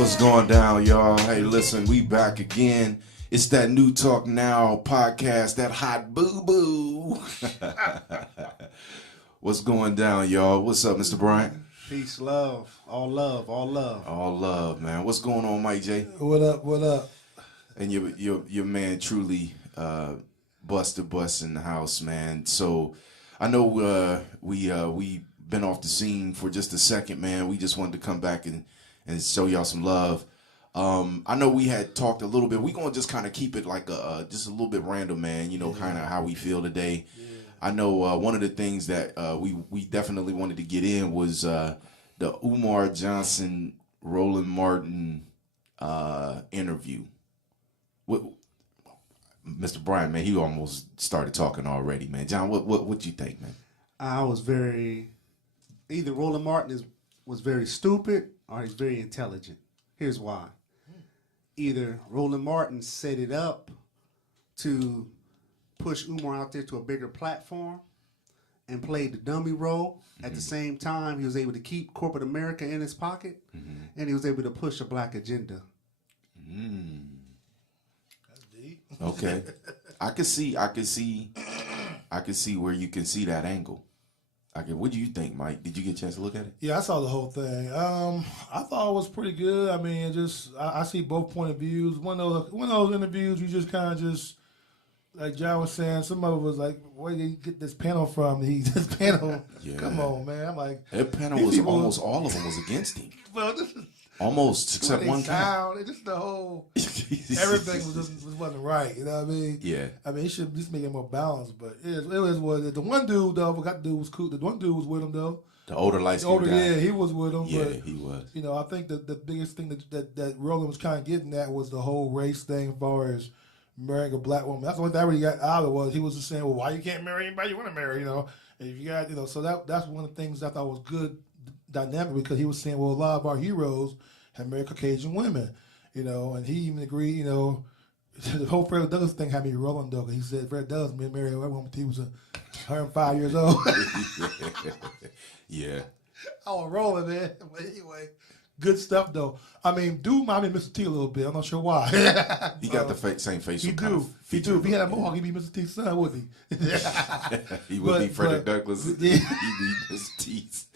What's going down, y'all? Hey, listen, we back again. It's that NuTalknow podcast, that hot boo-boo. What's going down, y'all? What's up, Mr. Bryant? Peace, love, all love, all love. All love, man. What's going on, Mike J? What up, what up? And your man truly Buster Bust in the house, man. So I know we been off the scene for just a second, man. We just wanted to come back and show y'all some love. I know we had talked a little bit. We're going to just kind of keep it like just a little bit random, man, you know, kind of how we feel today. Yeah. I know one of the things that we definitely wanted to get in was the Umar Johnson, Roland Martin interview. Mr. Brian, man, he almost started talking already, man. John, what you think, man? I was either Roland Martin was very stupid or he's very intelligent. Here's why. Either Roland Martin set it up to push Umar out there to a bigger platform and played the dummy role. At the same time, he was able to keep corporate America in his pocket, and he was able to push a black agenda. That's deep. Okay. I can see where you can see that angle. What do you think, Mike? Did you get a chance to look at it? Yeah, I saw the whole thing. I thought it was pretty good. I mean, I see both point of views. One of those interviews, you just kind of like John was saying, some of it was like, where did you get this panel from? This panel, yeah. Come on, man. I'm like, that panel was almost all of them was against him. Well, this is almost except one guy. Just the whole everything wasn't right. You know what I mean? Yeah. I mean, he should just make it more balanced. But it was what it is. The one dude though, I forgot the dude was cool. The one dude was with him though. The older light skinned guy. Yeah, he was with him. Yeah, but, he was. You know, I think that the biggest thing that Roland was kind of getting at was the whole race thing as far as marrying a black woman. That's the only thing I really got out of it was he was just saying, well, why you can't marry anybody you want to marry? You know, and if you got, you know, so that's one of the things I thought was good dynamic because he was saying, well, a lot of our heroes had married Caucasian women, you know, and he even agreed, you know, the whole Fred Douglass thing had me rolling though, because he said Fred Douglass married a white woman until he was 105 years old. Yeah. I was rolling, man. But anyway, good stuff though. I mean, dude reminded me of Mr. T a little bit. I'm not sure why. He got the same face. He do. If he had a mohawk, he'd be Mr. T's son, wouldn't he? He would be Frederick Douglass. Yeah. He'd be Mr. T's.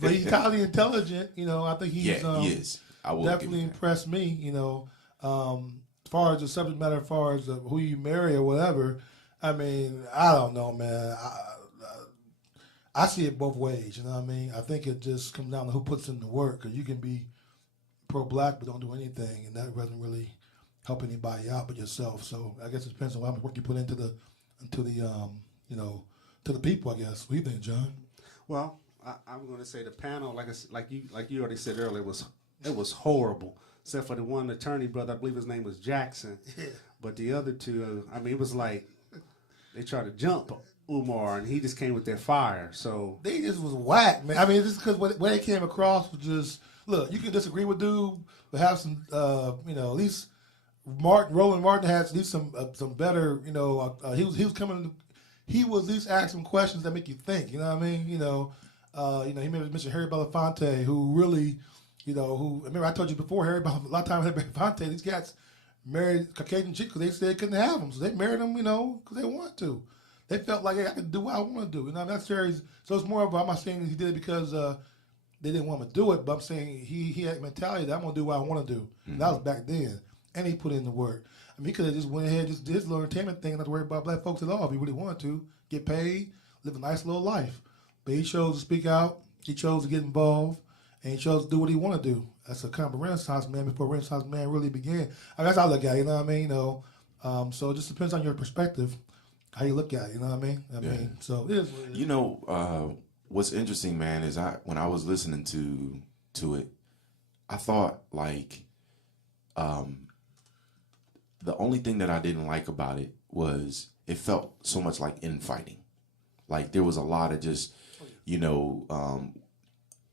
But he's highly intelligent. You know, I think he's he is. I will definitely impressed me. You know, as far as the subject matter, as far as who you marry or whatever. I mean, I don't know, man. I see it both ways. You know what I mean? I think it just comes down to who puts in the work. Because you can be pro-black but don't do anything, and that doesn't really help anybody out but yourself. So I guess it depends on how much work you put into the you know, to the people. I guess. What do you think, John? Well, I'm going to say the panel, like you already said earlier, it was horrible. Except for the one attorney brother, I believe his name was Jackson. Yeah. But the other two, I mean, it was like they tried to jump Umar, and he just came with their fire. So they just was whack, man. I mean, just because what they came across was just, look, you can disagree with dude, but have some, you know, at least Roland Martin had at least some better, you know, he was at least asking questions that make you think, you know what I mean? You know, he mentioned Harry Belafonte, who really, you know, remember I told you before, a lot of times Harry Belafonte, these cats married Caucasian chicks because they said they couldn't have them, so they married them, you know, because they wanted to. They felt like, hey, I could do what I want to do. You know, that's very, so it's more of, I'm not saying he did it because they didn't want him to do it, but I'm saying he had a mentality that I'm going to do what I want to do. Mm-hmm. And that was back then. And he put in the work. I mean, he could have just went ahead and just did his little entertainment thing and not to worry about black folks at all if he really wanted to. Get paid, live a nice little life. But he chose to speak out. He chose to get involved. And he chose to do what he wanted to do. That's a kind of a Renaissance man before Renaissance man really began. I guess I look at it, you know what I mean? You know, so it just depends on your perspective, how you look at it, you know what I mean? I mean, so it is what it is. You know, what's interesting, man, is when I was listening to it, I thought, like, the only thing that I didn't like about it was it felt so much like infighting. Like, there was a lot of just,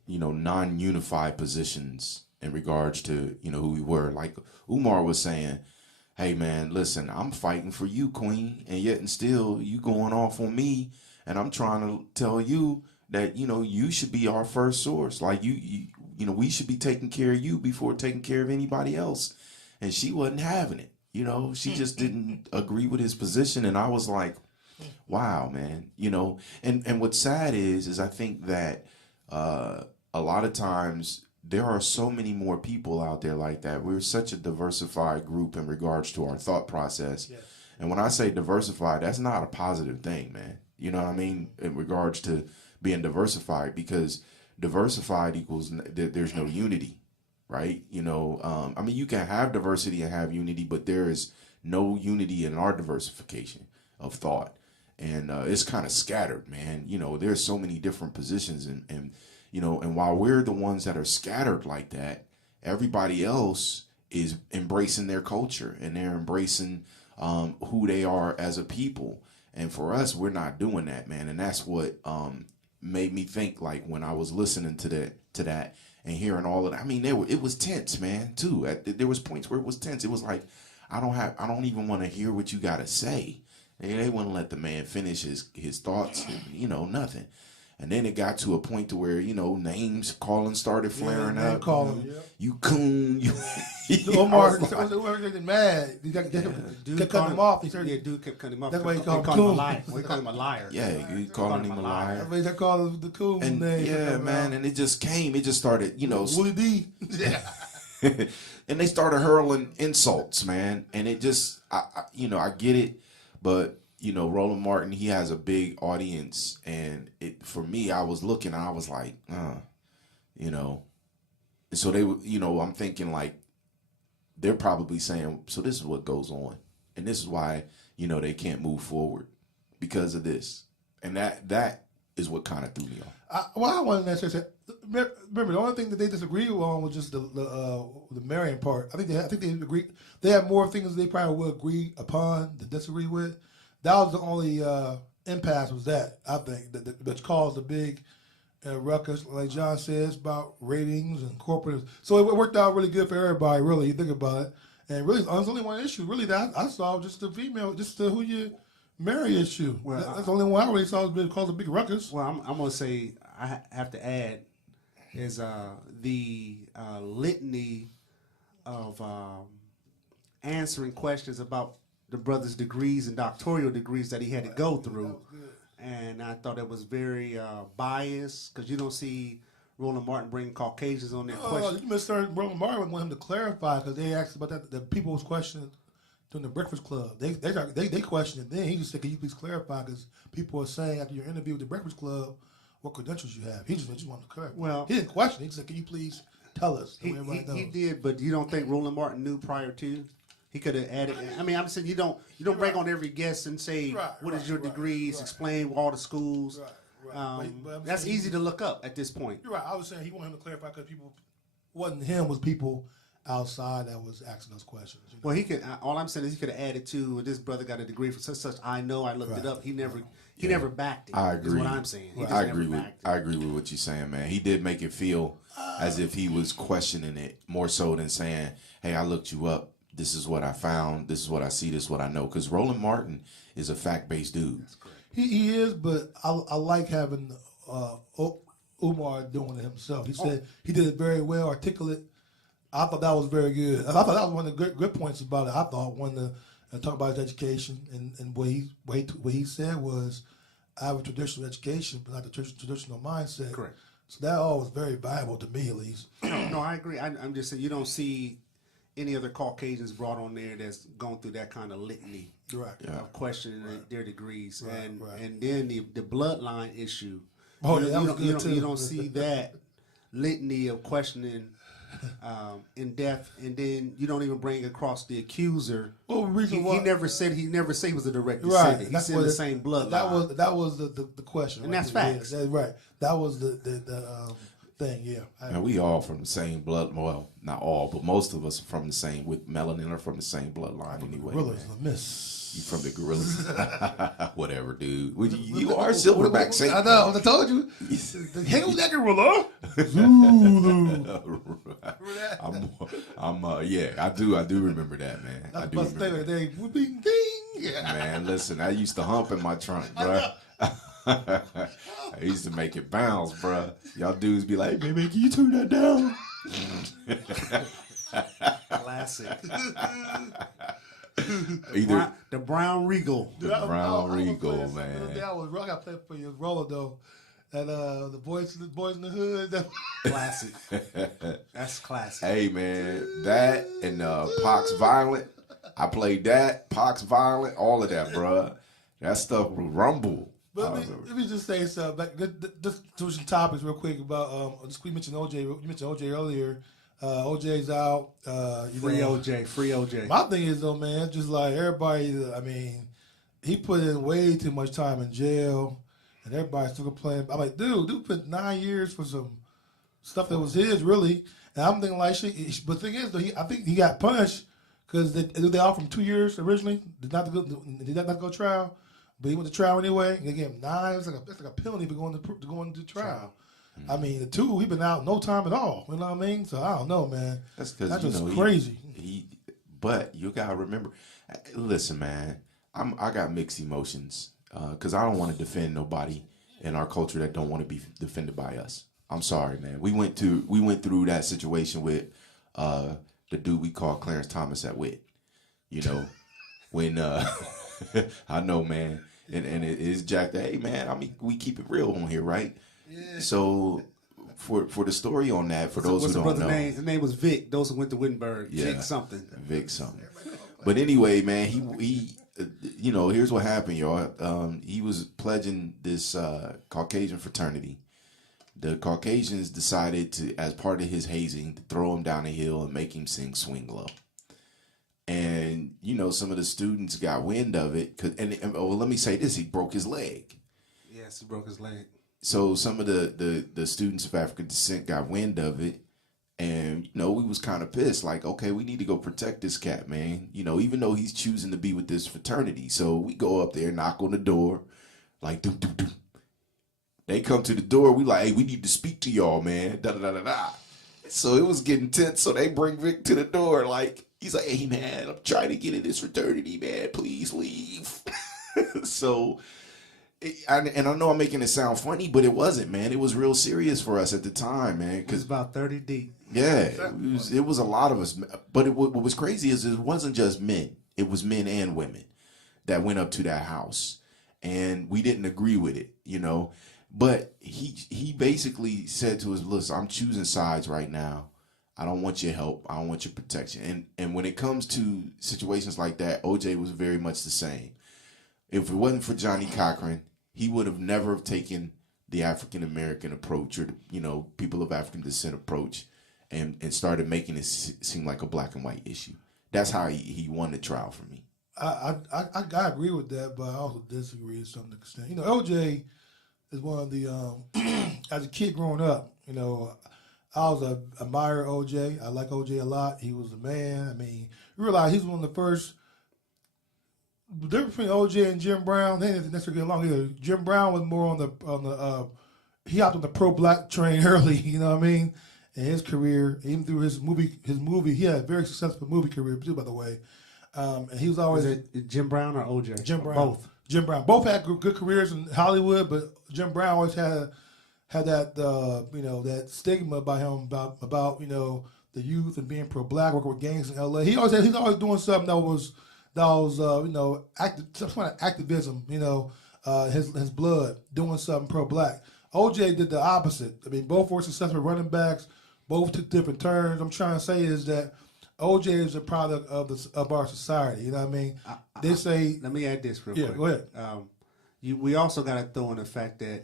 non-unified positions in regards to, who we were. Like Umar was saying, hey, man, listen, I'm fighting for you, Queen, and yet and still you going off on me, and I'm trying to tell you that, you should be our first source. Like, we should be taking care of you before taking care of anybody else. And she wasn't having it. She just didn't agree with his position. And I was like, wow, man, and what's sad is I think that a lot of times there are so many more people out there like that. We're such a diversified group in regards to our thought process. Yes. And when I say diversified, that's not a positive thing, man. You know what I mean? In regards to being diversified, because diversified equals there's no unity, right? I mean, you can have diversity and have unity, but there is no unity in our diversification of thought. And it's kind of scattered, man. There's so many different positions, and while we're the ones that are scattered like that, everybody else is embracing their culture and they're embracing who they are as a people. And for us, we're not doing that, man. And that's what made me think, like, when I was listening to that and hearing all of that. I mean, it was tense, man, too. There was points where it was tense. It was like, I don't even want to hear what you got to say. They wouldn't let the man finish his thoughts, nothing. And then it got to a point to where, names calling started flaring up. Calling, you coon. Umar was mad. Dude kept cutting him off. Dude kept cutting him off. That's why he called him a liar. Yeah, he calling him a liar. That's why they called him the coon name. Yeah, man. And it just started, Willie D. Yeah. And they started hurling insults, man. And it just, I get it. But, Roland Martin, he has a big audience. And for me, I was looking and I was like, So they, I'm thinking like, they're probably saying, so this is what goes on. And this is why, they can't move forward because of this. And that is what kind of threw me off. I wanted to say, remember, the only thing that they disagreed on was just the marrying part. I think they agree. They have more things they probably would agree upon than disagree with. That was the only impasse was that, I think, that caused the big ruckus, like John says, about ratings and corporate. So it worked out really good for everybody, really, you think about it. And really, there's only one issue, really, that I saw, just the female, just the who you marry issue. Well, that's the only one I really saw was caused a big ruckus. Well, I'm going to say, I have to add, is the litany of answering questions about the brother's degrees and doctoral degrees that he had to go through. And I thought it was very biased, because you don't see Roland Martin bring Caucasians on their questions. You Mr. Roland Martin wanted him to clarify, because they asked about that. The people was questioning during the Breakfast Club. They questioned it. Then he just said, "Can you please clarify?" Because people are saying after your interview with the Breakfast Club, what credentials you have. He just wanted to clarify. Well, he didn't question. He said, "Can you please tell us?" He did, but you don't think Roland Martin knew prior to? He could have added. I mean, I'm saying you don't break on every guest and say what is your degrees, explain all the schools. But that's easy to look up at this point. You're right. I was saying he wanted him to clarify because people wasn't him, was people outside that was asking those questions. Well, he could. All I'm saying is he could have added to, this brother got a degree for such. I know. I looked it up. He never backed it. I agree. Is what I'm saying. I agree with what you're saying, man. He did make it feel as if he was questioning it more so than saying, "Hey, I looked you up. This is what I found. This is what I see. This is what I know." Because Roland Martin is a fact-based dude. That's correct. He is, but I like having Umar doing it himself. He said he did it very well, articulate. I thought that was very good. I thought that was one of the good points about it. I thought one to talk about his education and what he said was, I have a traditional education, but not the traditional mindset. Correct. So that all was very valuable to me, at least. No, I agree. I'm just saying you don't see any other Caucasians brought on there that's gone through that kind of litany of questioning their degrees, and then the bloodline issue. Oh, you don't see that litany of questioning in depth, and then you don't even bring across the accuser. Well, he never said he was a direct descendant. Right. He said the same bloodline. That was the question, and that's facts. Yeah, right. That was the thing. Yeah. And we all from the same blood. Well, not all, but most of us from the same, with melanin or from the same bloodline anyway. Gorillas, the miss. You from the gorillas? Whatever, dude. You are Silverback Saint. I know. I told you. Hang with that gorilla. Yeah, I do remember that, man. I do remember that. Man, listen, I used to hump in my trunk, bro. I used to make it bounce, bruh. Y'all dudes be like, "Baby, can you turn that down?" Classic. Either The Brown Regal. Brown Regal, I man. got to play for you, Roland though. And the boys in the hood. Classic. That's classic. Hey, man, that and Pox Violent. I played that, Pox Violent, all of that, bruh. That stuff will rumble. But let me just say something. Like, just switching topics real quick about. We mentioned OJ. You mentioned OJ earlier. OJ's out. Free OJ. My thing is though, man, just like everybody. I mean, he put in way too much time in jail, and everybody's still complaining. I'm like, dude put 9 years for some stuff that was his, really. And I'm thinking like, shit. But the thing is, though, I think he got punished because they offered him 2 years originally. Did not go trial. But he went to trial anyway. They gave him 9. It's like a penalty for going to trial. Mm-hmm. I mean, the 2, he been out no time at all. You know what I mean? So I don't know, man. That's because just crazy. But you gotta remember. Listen, man. I got mixed emotions because I don't want to defend nobody in our culture that don't want to be defended by us. I'm sorry, man. We went through that situation with the dude we call Clarence Thomas at Witt. You know, when I know, man. And it is jacked. Hey, man, I mean, we keep it real on here, right? Yeah. So for the story on that, for those who don't know. His name was Vic. Those who went to Wittenberg. Yeah. Vic something. But anyway, man, he you know, here's what happened, y'all. He was pledging this Caucasian fraternity. The Caucasians decided to, as part of his hazing, to throw him down a hill and make him sing Swing Low. And, you know, some of the students got wind of it. Let me say this. He broke his leg. Yes, he broke his leg. So some of the students of African descent got wind of it. And, you know, we was kind of pissed. Like, okay, we need to go protect this cat, man. You know, even though he's choosing to be with this fraternity. So we go up there, knock on the door. Like, do. They come to the door. We like, hey, we need to speak to y'all, man. Da-da-da-da-da. So it was getting tense. So they bring Vic to the door. Like, he's like, hey, man, I'm trying to get in this fraternity, man. Please leave. So, and I know I'm making it sound funny, but it wasn't, man. It was real serious for us at the time, man. It was about 30 deep. Yeah, it was a lot of us. But what was crazy is it wasn't just men. It was men and women that went up to that house. And we didn't agree with it, you know. But he basically said to us, listen, I'm choosing sides right now. I don't want your help. I don't want your protection. And when it comes to situations like that, OJ was very much the same. If it wasn't for Johnny Cochran, he would have never have taken the African American approach or the, you know, people of African descent approach and started making it seem like a black and white issue. That's how he won the trial for me. I agree with that, but I also disagree to some extent. You know, OJ is one of the as a kid growing up, you know, I was a admirer of OJ. I like OJ a lot. He was a man. I mean, you realize he's one of the first. The difference between OJ and Jim Brown, they didn't necessarily get along either. Jim Brown was more on the he hopped on the pro-black train early. You know what I mean? In his career, even through his movie, he had a very successful movie career too, by the way. And he was always Jim Brown or OJ? Jim Brown. Both. Jim Brown. Both had good careers in Hollywood, but Jim Brown always had that you know, that stigma by him about you know, the youth and being pro-black, working with gangs in L.A. He's always doing something that was you know, some kind of activism, you know, his blood, doing something pro-black. OJ did the opposite. I mean, both were successful running backs, both took different turns. I'm trying to say is that OJ is a product of our society. You know what I mean? They say. Let me add this real quick. Yeah, go ahead. We also got to throw in the fact that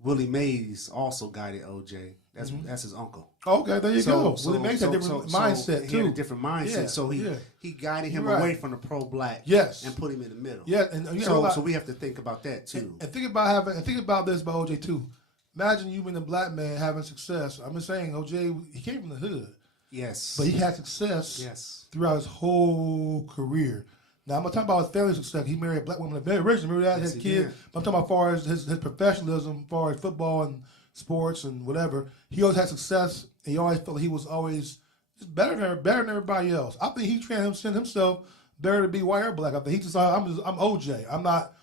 Willie Mays also guided OJ. That's his uncle. Okay, there you go. Willie Mays had a different mindset too. He had a different mindset, yeah, so he guided him away from the pro-black. Yes, and put him in the middle. Yeah, and so we have to think about that too. And think about this about OJ too. Imagine you being a black man having success. I'm just saying, OJ, he came from the hood. Yes, but he had success throughout his whole career. Now, I'm not talking about his family success. He married a black woman very originally. Remember that? His kid. But I'm talking about as far as his professionalism, as far as football and sports and whatever. He always had success, and he always felt like he was always just better than everybody else. I think he transcended himself better to be white or black. I think he just I'm OJ. I'm not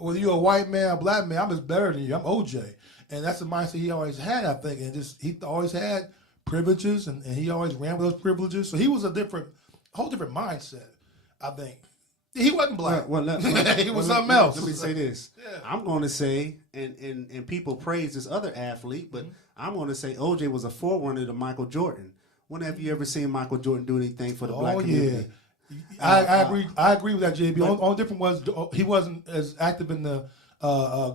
whether you're a white man or a black man, I'm just better than you. I'm OJ. And that's the mindset he always had, I think. And he always had privileges, and he always ran with those privileges. So he was a whole different mindset, I think. He wasn't black. He was something else. Let me say this. Yeah. I'm going to say, and people praise this other athlete, but I'm going to say OJ was a forerunner to Michael Jordan. When have you ever seen Michael Jordan do anything for the black community? Yeah. I agree with that, JB. Only difference was he wasn't as active in the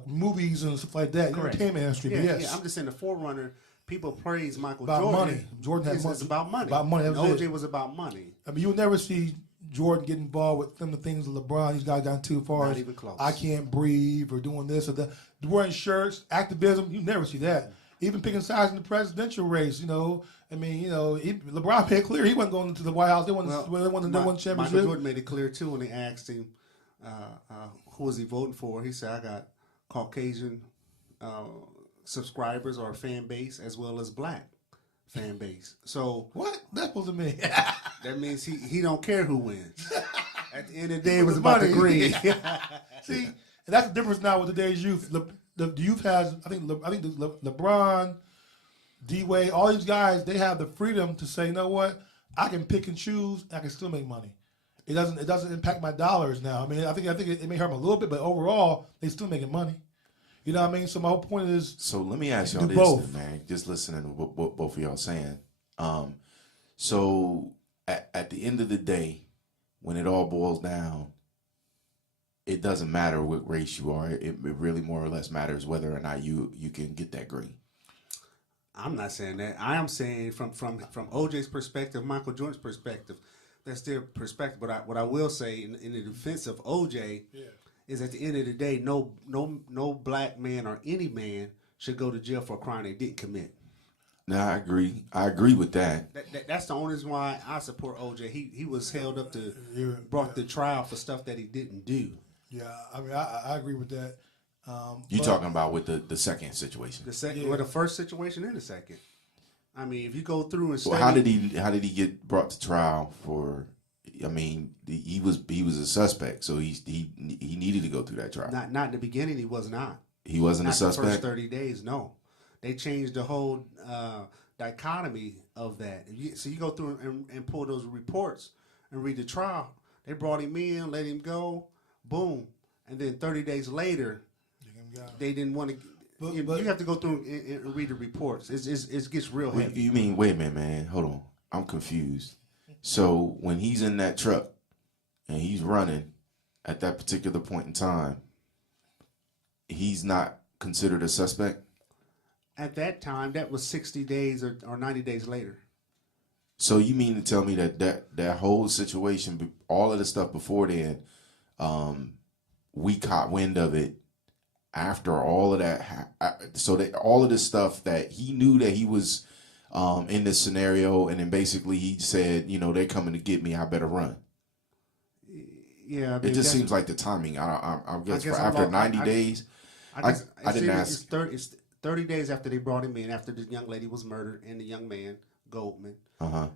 movies and stuff like that. Entertainment industry. Yeah, yes. yeah, I'm just saying the forerunner. People praise Michael about Jordan. Money. Jordan had money. It's about money. About money. OJ was about money. I mean, you'll never see Jordan get involved with some of the things of LeBron. These guys got too far. Not even close. I can't breathe or doing this or that. Wearing shirts, activism. You never see that. Even picking sides in the presidential race. I mean, LeBron made it clear he wasn't going to the White House. They won the championship. Michael Jordan made it clear too when they asked him who was he voting for. He said, "I got Caucasian subscribers or fan base as well as black fan base." So what that's supposed to mean? That means he don't care who wins. At the end of the day, it was about the green. See, and that's the difference now with today's youth. The youth has, I think LeBron, D-Wade, all these guys, they have the freedom to say, you know what, I can pick and choose, and I can still make money. It doesn't impact my dollars now. I mean, I think it may hurt them a little bit, but overall, they still making money. You know what I mean? So my whole point is, so let me ask y'all this, then, man. Just listening to what both of y'all saying. So at the end of the day, when it all boils down, it doesn't matter what race you are. It really more or less matters whether or not you can get that green. I'm not saying that. I am saying from OJ's perspective, Michael Jordan's perspective, that's their perspective. But what I will say in the defense of OJ is at the end of the day, no black man or any man should go to jail for a crime they didn't commit. No, I agree. I agree with that. That's the only reason why I support OJ. He was held up brought to trial for stuff that he didn't do. Yeah, I mean, I agree with that. You talking about with the second situation? The second, the first situation and the second. I mean, if you go through and study, well, how did he get brought to trial for? I mean, he was a suspect, so he needed to go through that trial. Not in the beginning. He was not. He wasn't a suspect. The first 30 days, no. They changed the whole dichotomy of that. So you go through and pull those reports and read the trial. They brought him in, let him go, boom, and then 30 days later, they didn't want to. You have to go through and read the reports. It gets real heavy. You mean, wait a minute, man. Hold on. I'm confused. So when he's in that truck and he's running at that particular point in time, he's not considered a suspect? At that time, that was 60 days or 90 days later. So you mean to tell me that whole situation, all of the stuff before then, we caught wind of it after all of that? So that all of this stuff that he knew that he was in this scenario, and then basically he said, they're coming to get me, I better run. Yeah, it just seems like the timing. I guess for after 90 days, I didn't ask. It's 30 days after they brought him in, after the young lady was murdered and the young man, Goldman.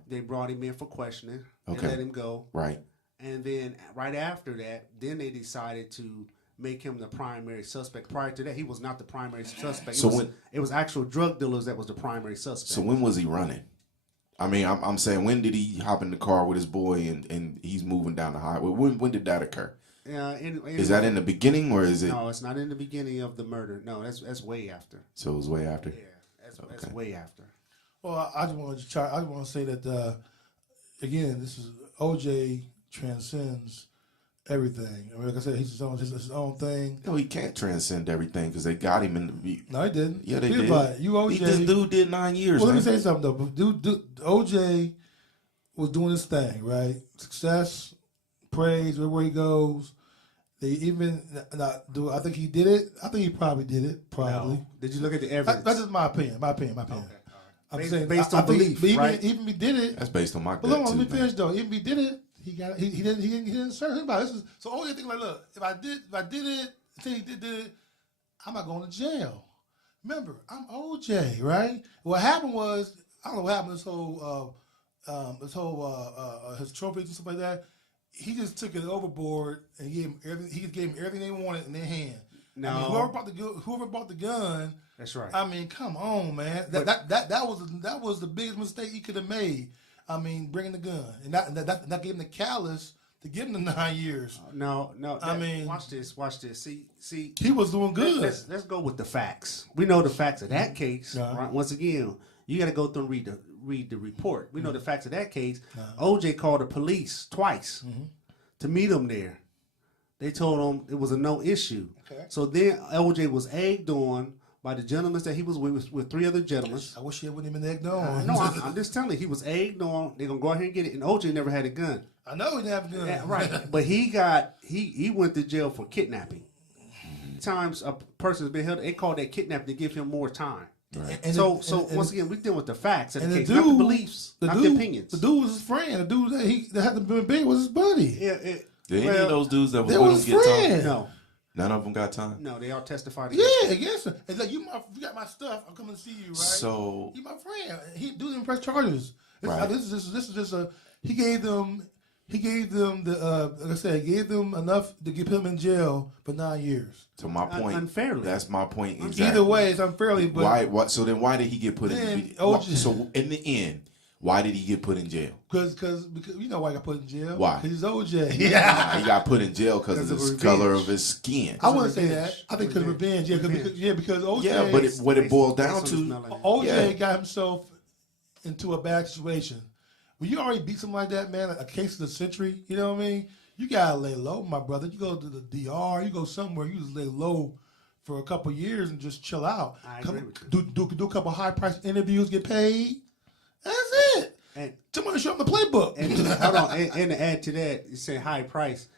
They brought him in for questioning and let him go. Right. And then right after that, then they decided to make him the primary suspect. Prior to that, he was not the primary suspect. It was actual drug dealers that was the primary suspect. So when was he running? I mean, I'm saying, when did he hop in the car with his boy and he's moving down the highway? When did that occur? Is that in the beginning, or is it? No, it's not in the beginning of the murder. No, that's way after. So it was way after. Yeah, that's way after. Well, I just want to say that again, this is OJ transcends everything. I mean, like I said, he's his own thing. No, he can't transcend everything because they got him in the. No, he didn't. Yeah, they did. About it. You OJ. This dude did 9 years. Well, let me say something though. OJ was doing his thing, right? Success, praise, wherever he goes. They even I think he did it. I think he probably did it. Probably. No. Did you look at the evidence? That's just my opinion. Okay. I'm saying based on belief, right? Even he did it. That's based on my. But let me finish though. Even he did it. He didn't search about it. So only thing like, look, if I did it, say he did it, I'm not going to jail. Remember, I'm OJ, right? What happened was, I don't know what happened. His trophies and stuff like that. he just took it overboard and gave him everything. He gave him everything they wanted in their hand. No. I mean, whoever bought the gun. That's right. I mean, come on, man. That was the biggest mistake he could have made. I mean, bringing the gun and that gave him the callous to give him the 9 years. No. I mean, watch this. See. He was doing good. Let's go with the facts. We know the facts of that case. Uh-huh. Right? Once again, you got to go through and read the report. We know the facts of that case. OJ called the police twice to meet him there. They told him it was a no issue. Okay. So then OJ was egged on by the gentlemen that he was with 3 other gentlemen. I wish he wouldn't have been egged on. No, I'm just telling you, he was egged on. They're gonna go out here and get it. And OJ never had a gun. I know he didn't have a gun. Yeah, right. But he went to jail for kidnapping. Times a person's been held, they call that kidnapping to give him more time. Right. So once again, we deal with the facts of the case, dude, not the beliefs, not the opinions. The dude was his friend. The dude that had to be big was his buddy. Yeah. Did any of those dudes that was They with was him get friends. time? No. None of them got time? No, they all testified. Yeah, against him. It's like you got my stuff. I'm coming to see you, right? So He my friend. He do didn't press charges. Right. This is just a. He gave them the like I said, he gave them enough to keep him in jail for 9 years. to my point, unfairly. That's my point. Exactly. Either way, it's unfairly. But Why? What? So then, why did he get put Then in? OJ So in the end, why did he get put in jail? because you know why he got put in jail? Why? Because he's OJ. Nah, he got put in jail because of the revenge. color of his skin. I wouldn't say Revenge. that. I think because revenge. Yeah, because OJ. Yeah, but what it boiled down That's what it to, smell like. OJ Yeah. got himself into a bad situation. When you already beat something like that, man, like a case of the century, you know what I mean? You gotta lay low, my brother. You go to the DR, you go somewhere, you just lay low for a couple years and just chill out. I agree with you. Do a couple high price interviews, get paid. That's it. And Somebody show them the playbook. hold on, and to add to that, you say high price.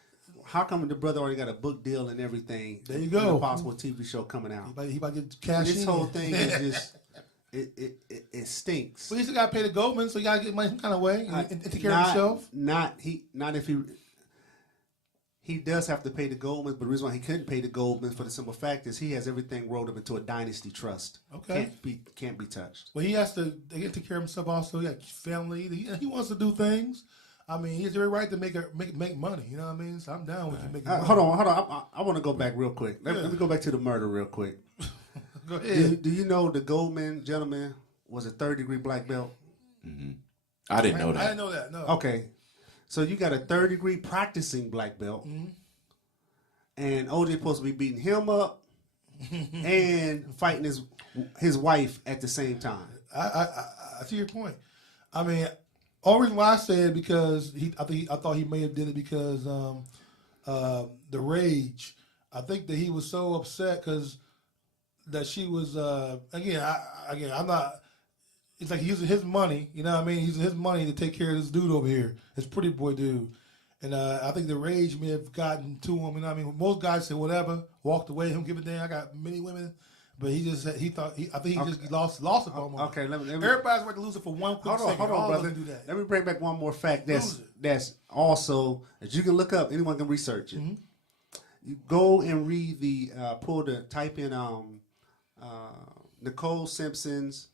How come the brother already got a book deal and everything? There you and go. a possible TV show coming out. He about to get cash This in. whole thing is just it stinks. Well, he still got to pay the Goldman, so you got to get money some kind of way and take care of himself. Not if he does have to pay the Goldmans, but the reason why he couldn't pay the Goldmans for the simple fact is he has everything rolled up into a dynasty trust. Okay. Can't be touched. Well, he has to take care of himself also. He got family. He wants to do things. I mean, he has every right to make money. You know what I mean? So I'm down with you making money. Hold on. I want to go back real quick. Let me go back to the murder real quick. Go ahead. Do you know the Goldman gentleman was a 3rd-degree black belt? Mm-hmm. I didn't know that. I didn't know that. No. Okay. So you got a 3rd-degree practicing black belt, and OJ supposed to be beating him up and fighting his wife at the same time. I see your point. I mean, only reason why I said because I thought he may have did it because the rage. I think that he was so upset because that she was I'm not. It's like he's using his money, you know what I mean? He's using his money to take care of this dude over here, this pretty boy dude. And I think the rage may have gotten to him. You know what I mean? Most guys say whatever, walked away, him give a damn. I got many women, but I think he just lost it for him. Okay, let me Everybody's right to lose it for one quick second. Hold on, All of brother. them do that. Let me bring back one more fact Lose it. that's also that you can look up. Anyone can research it. You go and read type in Nicole Simpson's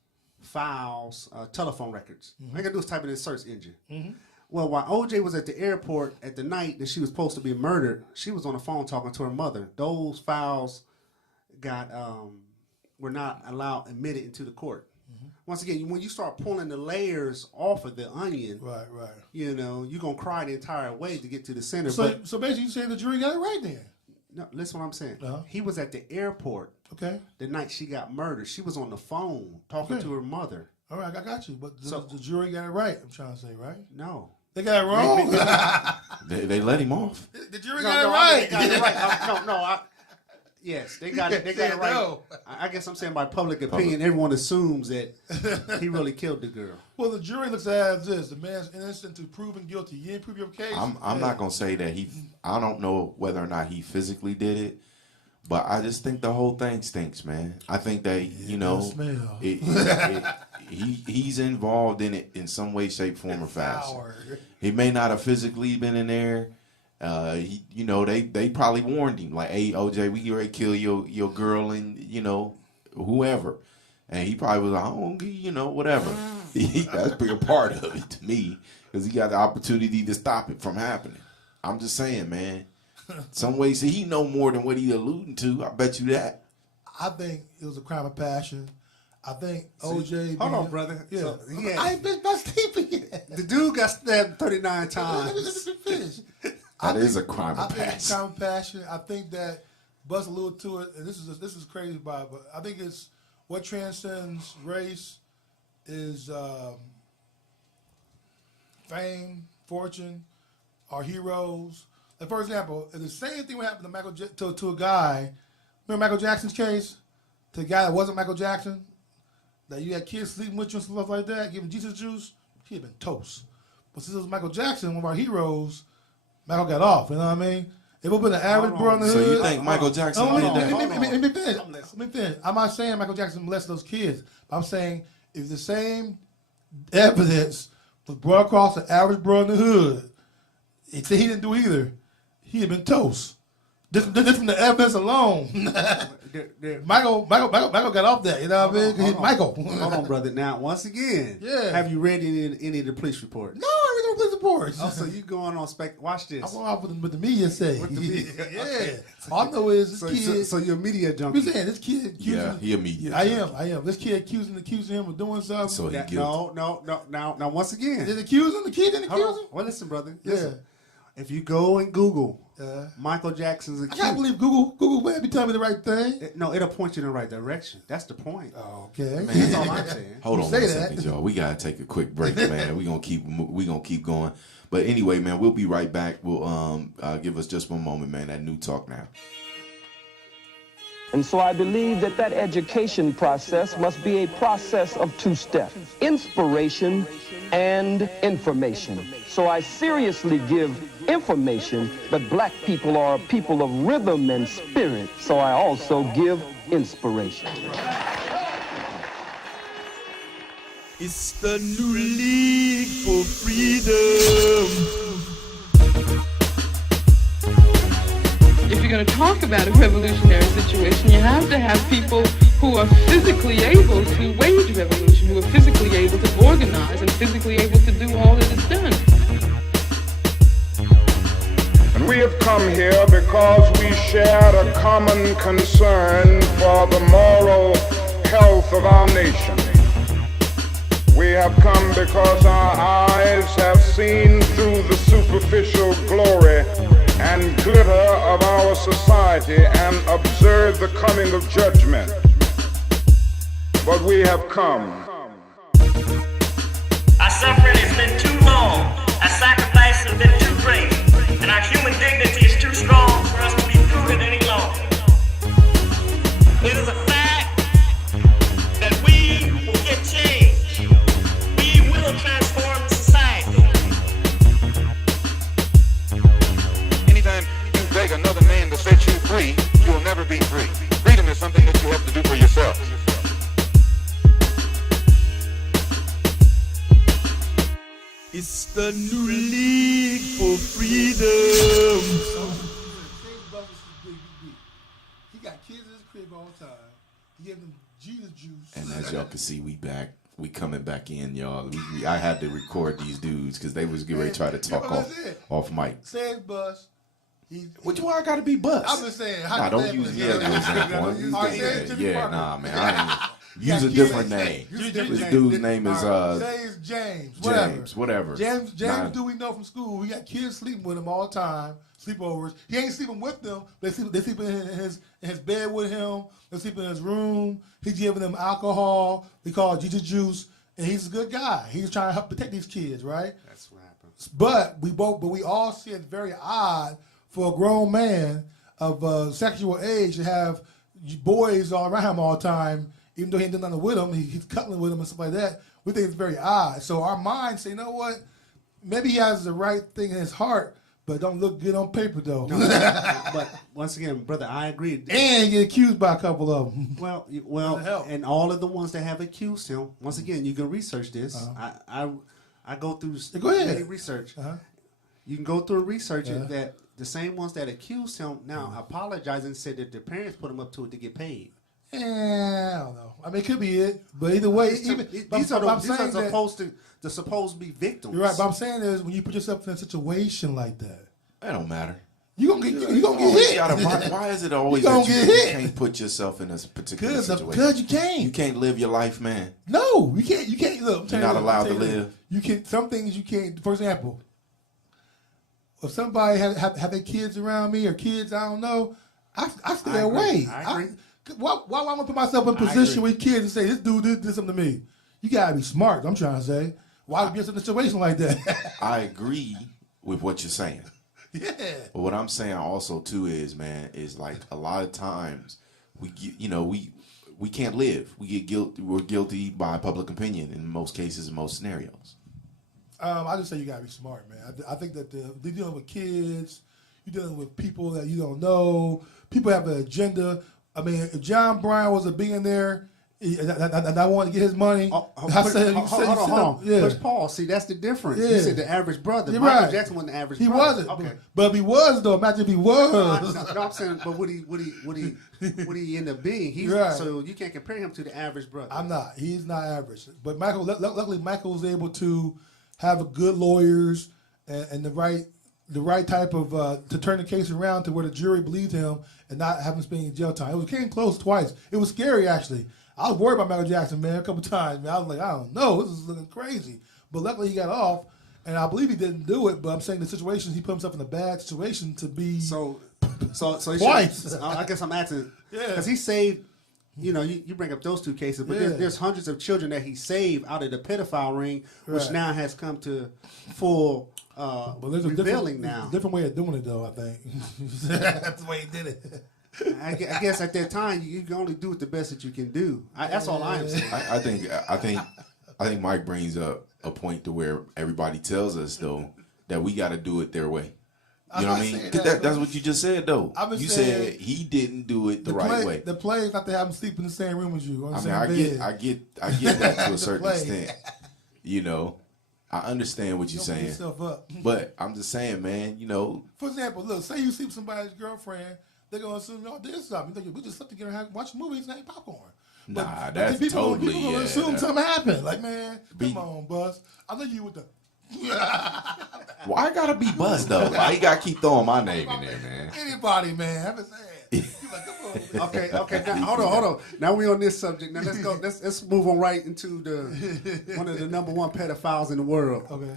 files, telephone records. All you gotta do is type it in the search engine. Well, while OJ was at the airport at the night that she was supposed to be murdered, she was on the phone talking to her mother. Those files were not admitted into the court. Once again, when you start pulling the layers off of the onion, Right. you know, you're gonna cry the entire way to get to the center. So basically, you saying the jury got it right then? No, listen what I'm saying. Uh-huh. He was at the airport Okay. the night she got murdered. She was on the phone talking to her mother. All right, I got you. But So- the jury got it right. I'm trying to say, right? No. They got it wrong. They let him off. The jury No, got it no, right. They got it right. Yes, they got it. They got it right. No. I guess I'm saying by public opinion, everyone assumes that he really killed the girl. Well, the jury looks at it as this: the man's innocent to proven guilty. You didn't prove your case. I'm not gonna say that I don't know whether or not he physically did it, but I just think the whole thing stinks, man. I think that smell. he's involved in it in some way, shape, form, or fashion. Sour. He may not have physically been in there. They probably warned him like, "Hey, OJ, we get ready to kill your girl and whoever," and he probably was like, "Oh, whatever." That's a bigger part of it to me because he got the opportunity to stop it from happening. I'm just saying, man. Some ways he know more than what he alluding to. I bet you that. I think it was a crime of passion. I think OJ. Hold on, brother. Yeah, So, I ain't been sleeping yet. The dude got stabbed 39 times. Let me finish. That is a crime of I think it's passion. crime of passion. I think that Buzz alluded to it, and this is crazy, Bob, but I think it's what transcends race is fame, fortune, our heroes. Like, for example, if the same thing would happen to a guy, remember Michael Jackson's case? To a guy that wasn't Michael Jackson, that you had kids sleeping with you and stuff like that, giving Jesus juice, he'd been toast. But since it was Michael Jackson, one of our heroes, Michael got off, you know what I mean? If it would have been an average bro in the hood. So you think Michael Jackson did that? Let me finish. I'm not saying Michael Jackson molested those kids. I'm saying if the same evidence was brought across the average bro in the hood, he said he didn't do either, he'd have been toast. Just from the evidence alone. Michael got off that, you know what I mean? Michael. Hold on, brother. Now, once again, have you read any of the police reports? No, I read no police reports. Oh, so you going on watch this. I'm going off with the media say. What the media? Yeah. Okay. All I know is this kid. So you're a media junkie. You saying this kid accusing? Yeah, he a media. I am. This kid accusing him of doing something. So he guilty. No. Now, once again. Did accuse him? The kid didn't accuse him? Well, listen, brother. Yeah. Listen. If you go and Google Michael Jackson's accused. I can't believe Google may be telling me the right thing. It'll point you in the right direction. That's the point. Oh, okay. Man, That's all I'm saying. Hold on say one that. second, y'all. We gotta take a quick break, man. We gonna keep going. But anyway, man, we'll be right back. We'll give us just one moment, man. That New Talk Now. And so I believe that education process must be a process of two steps: inspiration and information. So I seriously give information, but black people are a people of rhythm and spirit, so I also give inspiration. It's the new league for freedom. If you're going to talk about a revolutionary situation, you have to have people who are physically able to wage revolution, who are physically able to organize and physically able to do all that is done. And we have come here because we share a common concern for the moral health of our nation. We have come because our eyes have seen through the superficial glory and glitter of our society and observed the coming of judgment. But we have come. Our suffering has been too long. Our sacrifice has been too great. And our human dignity is too strong for us to be prudent any longer. It is a fact that we will get change. We will transform society. Anytime you beg another man to set you free, you will never be free. Freedom is something that you have to do for yourself. It's the new league for freedom. He got kids in his crib all the time. He gave them Jesus juice. And as y'all can see, we back. We coming back in, y'all. I had to record these dudes because they was getting ready to try to talk off mic. Say it's Bus. Which one I gotta be Bus? I'm just saying. Nah, don't use the example. Yeah, nah, man. I ain't. Use a different name. This dude's name is Say it's James. Whatever. James, do we know from school? We got kids sleeping with him all the time. Sleepovers. He ain't sleeping with them. They sleep in his bed with him. They sleep in his room. He's giving them alcohol. We call it Jesus juice. And he's a good guy. He's trying to help protect these kids, right? That's what happens. But we all see it's very odd for a grown man of sexual age to have boys all around him all the time. Even though he ain't done nothing with them, he's cuddling with them and stuff like that. We think it's very odd. So our minds say, you know what? Maybe he has the right thing in his heart, but don't look good on paper, though. No, but once again, brother, I agree. And get accused by a couple of them. Well, and all of the ones that have accused him, once again, you can research this. I go through many research. You can go through and research it that the same ones that accused him now apologize and said that their parents put him up to it to get paid. I don't know. I mean, it could be it, but either way, these are supposed to be victims. You're right, but I'm saying is when you put yourself in a situation like that, That don't matter. You gonna get hit. Why is it always You that gonna you get hit. can't put yourself in a particular situation? Because you can't. You can't live your life, man. No, you can't. You can't. Look, You're not allowed to live. You can. Some things you can't. For example, if somebody have their kids around me or kids, I don't know, I stay away. I agree. Why would I put myself in a position with kids and say this dude did something to me? You gotta be smart. I'm trying to say. Why would you be in a situation like that? I agree with what you're saying. Yeah. But what I'm saying also too is, man, is like a lot of times we can't live. We're guilty by public opinion in most cases, in most scenarios. I just say you gotta be smart, man. I think that they're dealing with kids. You're dealing with people that you don't know. People have an agenda. I mean, if John Brown was a billionaire and I wanted to get his money, Hold on. Yeah. Push Paul. See, that's the difference. Yeah. You said the average brother. You're Michael right. Jackson wasn't the average He brother. wasn't. Okay. But if he was, though, imagine if he was. No, I'm saying, but would he end up being? He's Right. So you can't compare him to the average brother. I'm not. He's not average. But Michael, luckily, Michael was able to have good lawyers and the right type of to turn the case around to where the jury believed him and not have him spending jail time. It came close twice. It was scary, actually. I was worried about Michael Jackson, man, a couple times. Man, I was like, I don't know, this is looking crazy. But luckily, he got off, and I believe he didn't do it. But I'm saying the situation, he put himself in a bad situation to be So he twice. I guess I'm asking, Yeah. because he saved. You know, you bring up those two cases, but Yeah. there's hundreds of children that he saved out of the pedophile ring, which Right. now has come to full But there's a revealing there's now. a different way of doing it, though, I think. That's the way he did it. I guess at that time you can only do it the best that you can do. That's all I'm saying. I think Mike brings up a point to where everybody tells us though that we got to do it their way. You know what I mean? saying 'Cause that, that's what you just said though. I'm You saying said he didn't do it the right way. The play is not to have him sleep in the same room as you. On the I same mean, bed. I get that to a The certain play. extent. You know, I understand what you're Don't beat saying, yourself up. but I'm just saying, man. You know, For example, look, say you sleep with somebody's girlfriend, they're gonna assume y'all did something. You think we just slept together and watch movies and ate popcorn. Nah, But that's people totally gonna assume that- something happened. Like, man, Be- come on, Buzz. I know you with the. why I gotta be buzzed though? Why you gotta keep throwing my name in there, man? Anybody, man. I'm just saying. You like, come on, man. Okay. Now, hold on. Now we on this subject. Now let's go. Let's move on right into one of the number one pedophiles in the world. Okay.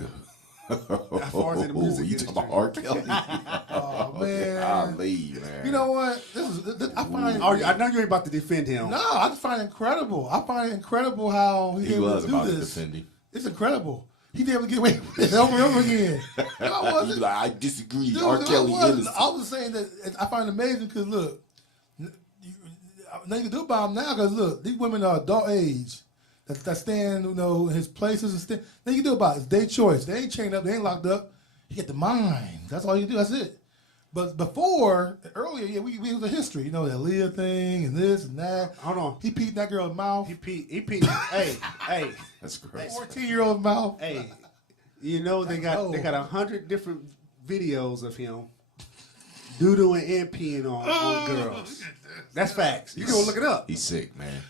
As far as in the music you talking about R. Kelly? Oh man. Golly, man. You know what? This I find. Oh, I know you ain't about to defend him. No, I just find it incredible. I find it incredible how He able was to do about to this. defend him. It's incredible. He did able to get away with it over and over again. No, I You wasn't. like, I disagree. Dude, R. no, Kelly I wasn't. innocent. I was saying that I find it amazing because look, nothing you can do about him now because look, these women are adult age that stand, you know, in his places and stand. Nothing you can do about it. It's their choice. They ain't chained up. They ain't locked up. He get the mind. That's all you do. That's it. But before, earlier, yeah, we was a history. You know, that Leah thing and this and that. Hold on. He peed in that girl's mouth. He peed. Hey. That's great. 14-year-old mouth. Hey. You know they got 100 different videos of him doodling and peeing on girls. That's facts. You can go look it up. He's sick, man.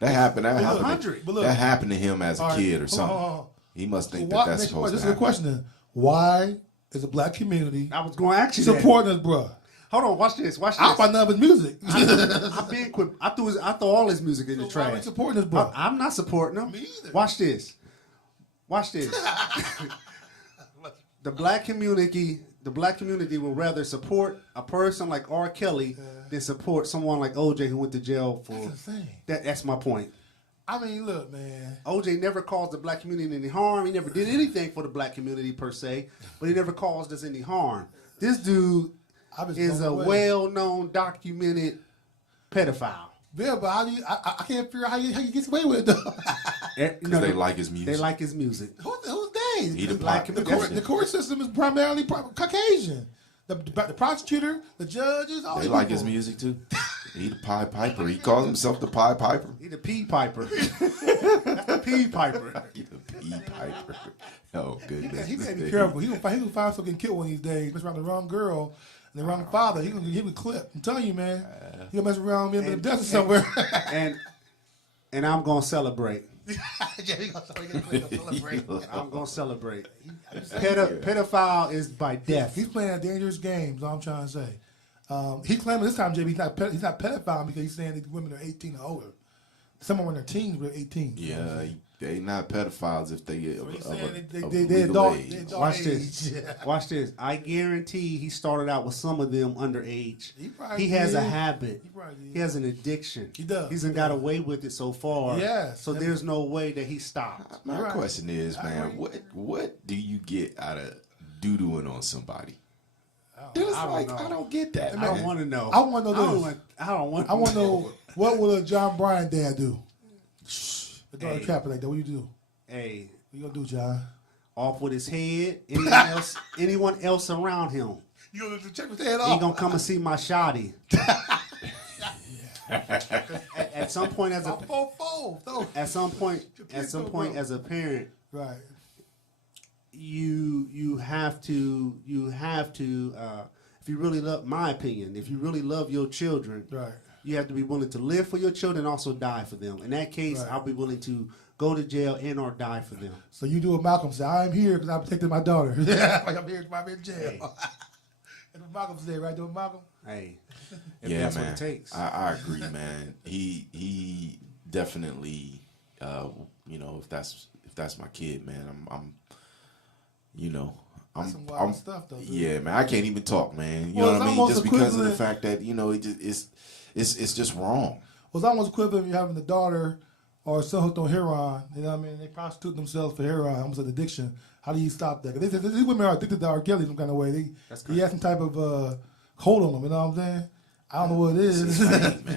That happened. That happened. 100. But look, That happened to him as a all right, kid or hold something. on. He must think Why- that's next supposed question, to this is a happen. question then. Why is the black community I was going to ask you that. supporting us, bro? Hold on. Watch this. I don't find none of his music. I've been quick. I threw all his music in the So why we trash. supporting this, bro? I'm not supporting him. Me either. Watch this. The black community will rather support a person like R. Kelly than support someone like OJ who went to jail for. That's insane. That's my point. I mean, look, man. OJ never caused the black community any harm. He never did anything for the black community per se, but he never caused us any harm. This dude I was is a blown away. well-known, documented pedophile. Yeah, but how do you? I can't figure out how he gets away with it though. Because they like his music. They like his music. Who's they? He the black pop- community. The court system is primarily Caucasian. The prosecutor, the judges, all They these like people. his music too. He the Pied Piper. He calls himself the Pied Piper. He the pea piper. That's the pea piper. He the Pied Piper. Oh goodness. He better be careful. He gonna find himself getting killed one of these days. Mess around the wrong girl and the wrong father. He gonna clip. I'm telling you, man. He gonna mess around with him in the desert somewhere. And I'm gonna celebrate. Jamie gonna celebrate. I'm gonna celebrate. Pedophile is by death. He's playing a dangerous game. Is all I'm trying to say. He claiming this time, JB, he's not pedophile because he's saying that women are 18 or older. Someone when they're teens, but 18. Yeah, they not pedophiles if they They're adult. Watch this. Watch this. I guarantee he started out with some of them underage. He has a habit. He has an addiction. He does. He's got away with it so far. Yeah. So there's no way that he stopped. My question is, man, what do you get out of doodooing on somebody? I don't get that. I don't want to know. I want to know this. I want to know what will a John Bryan dad do? The daughter trapping like that. What you do? Hey, what you gonna do, John? Off with his head. Anyone else around him? You gonna check his head off? He gonna come and see my shoddy. At some point, as a parent, right? You have to. If you really love, my opinion, if you really love your children, right, you have to be willing to live for your children and also die for them. In that case, I'll be willing to go to jail and or die for them. So you do what Malcolm said. I'm here because I'm protecting my daughter. Like I'm here in jail. Hey. That's what Malcolm said, right? Doing Malcolm. Hey, that's man. What it takes. I agree, man. He definitely, if that's my kid, man, That's some wild stuff, though. Dude. Yeah, man, I can't even talk, man. You know what I mean? Just because of the fact that it's just wrong. Well, it's almost equivalent of you having a daughter or son hooked on heroin. You know what I mean? They prostitute themselves for heroin, almost an addiction. How do you stop that? Because these women are addicted to R. Kelly some kind of way. He has some type of hold on them. You know what I'm saying? I don't know what it is.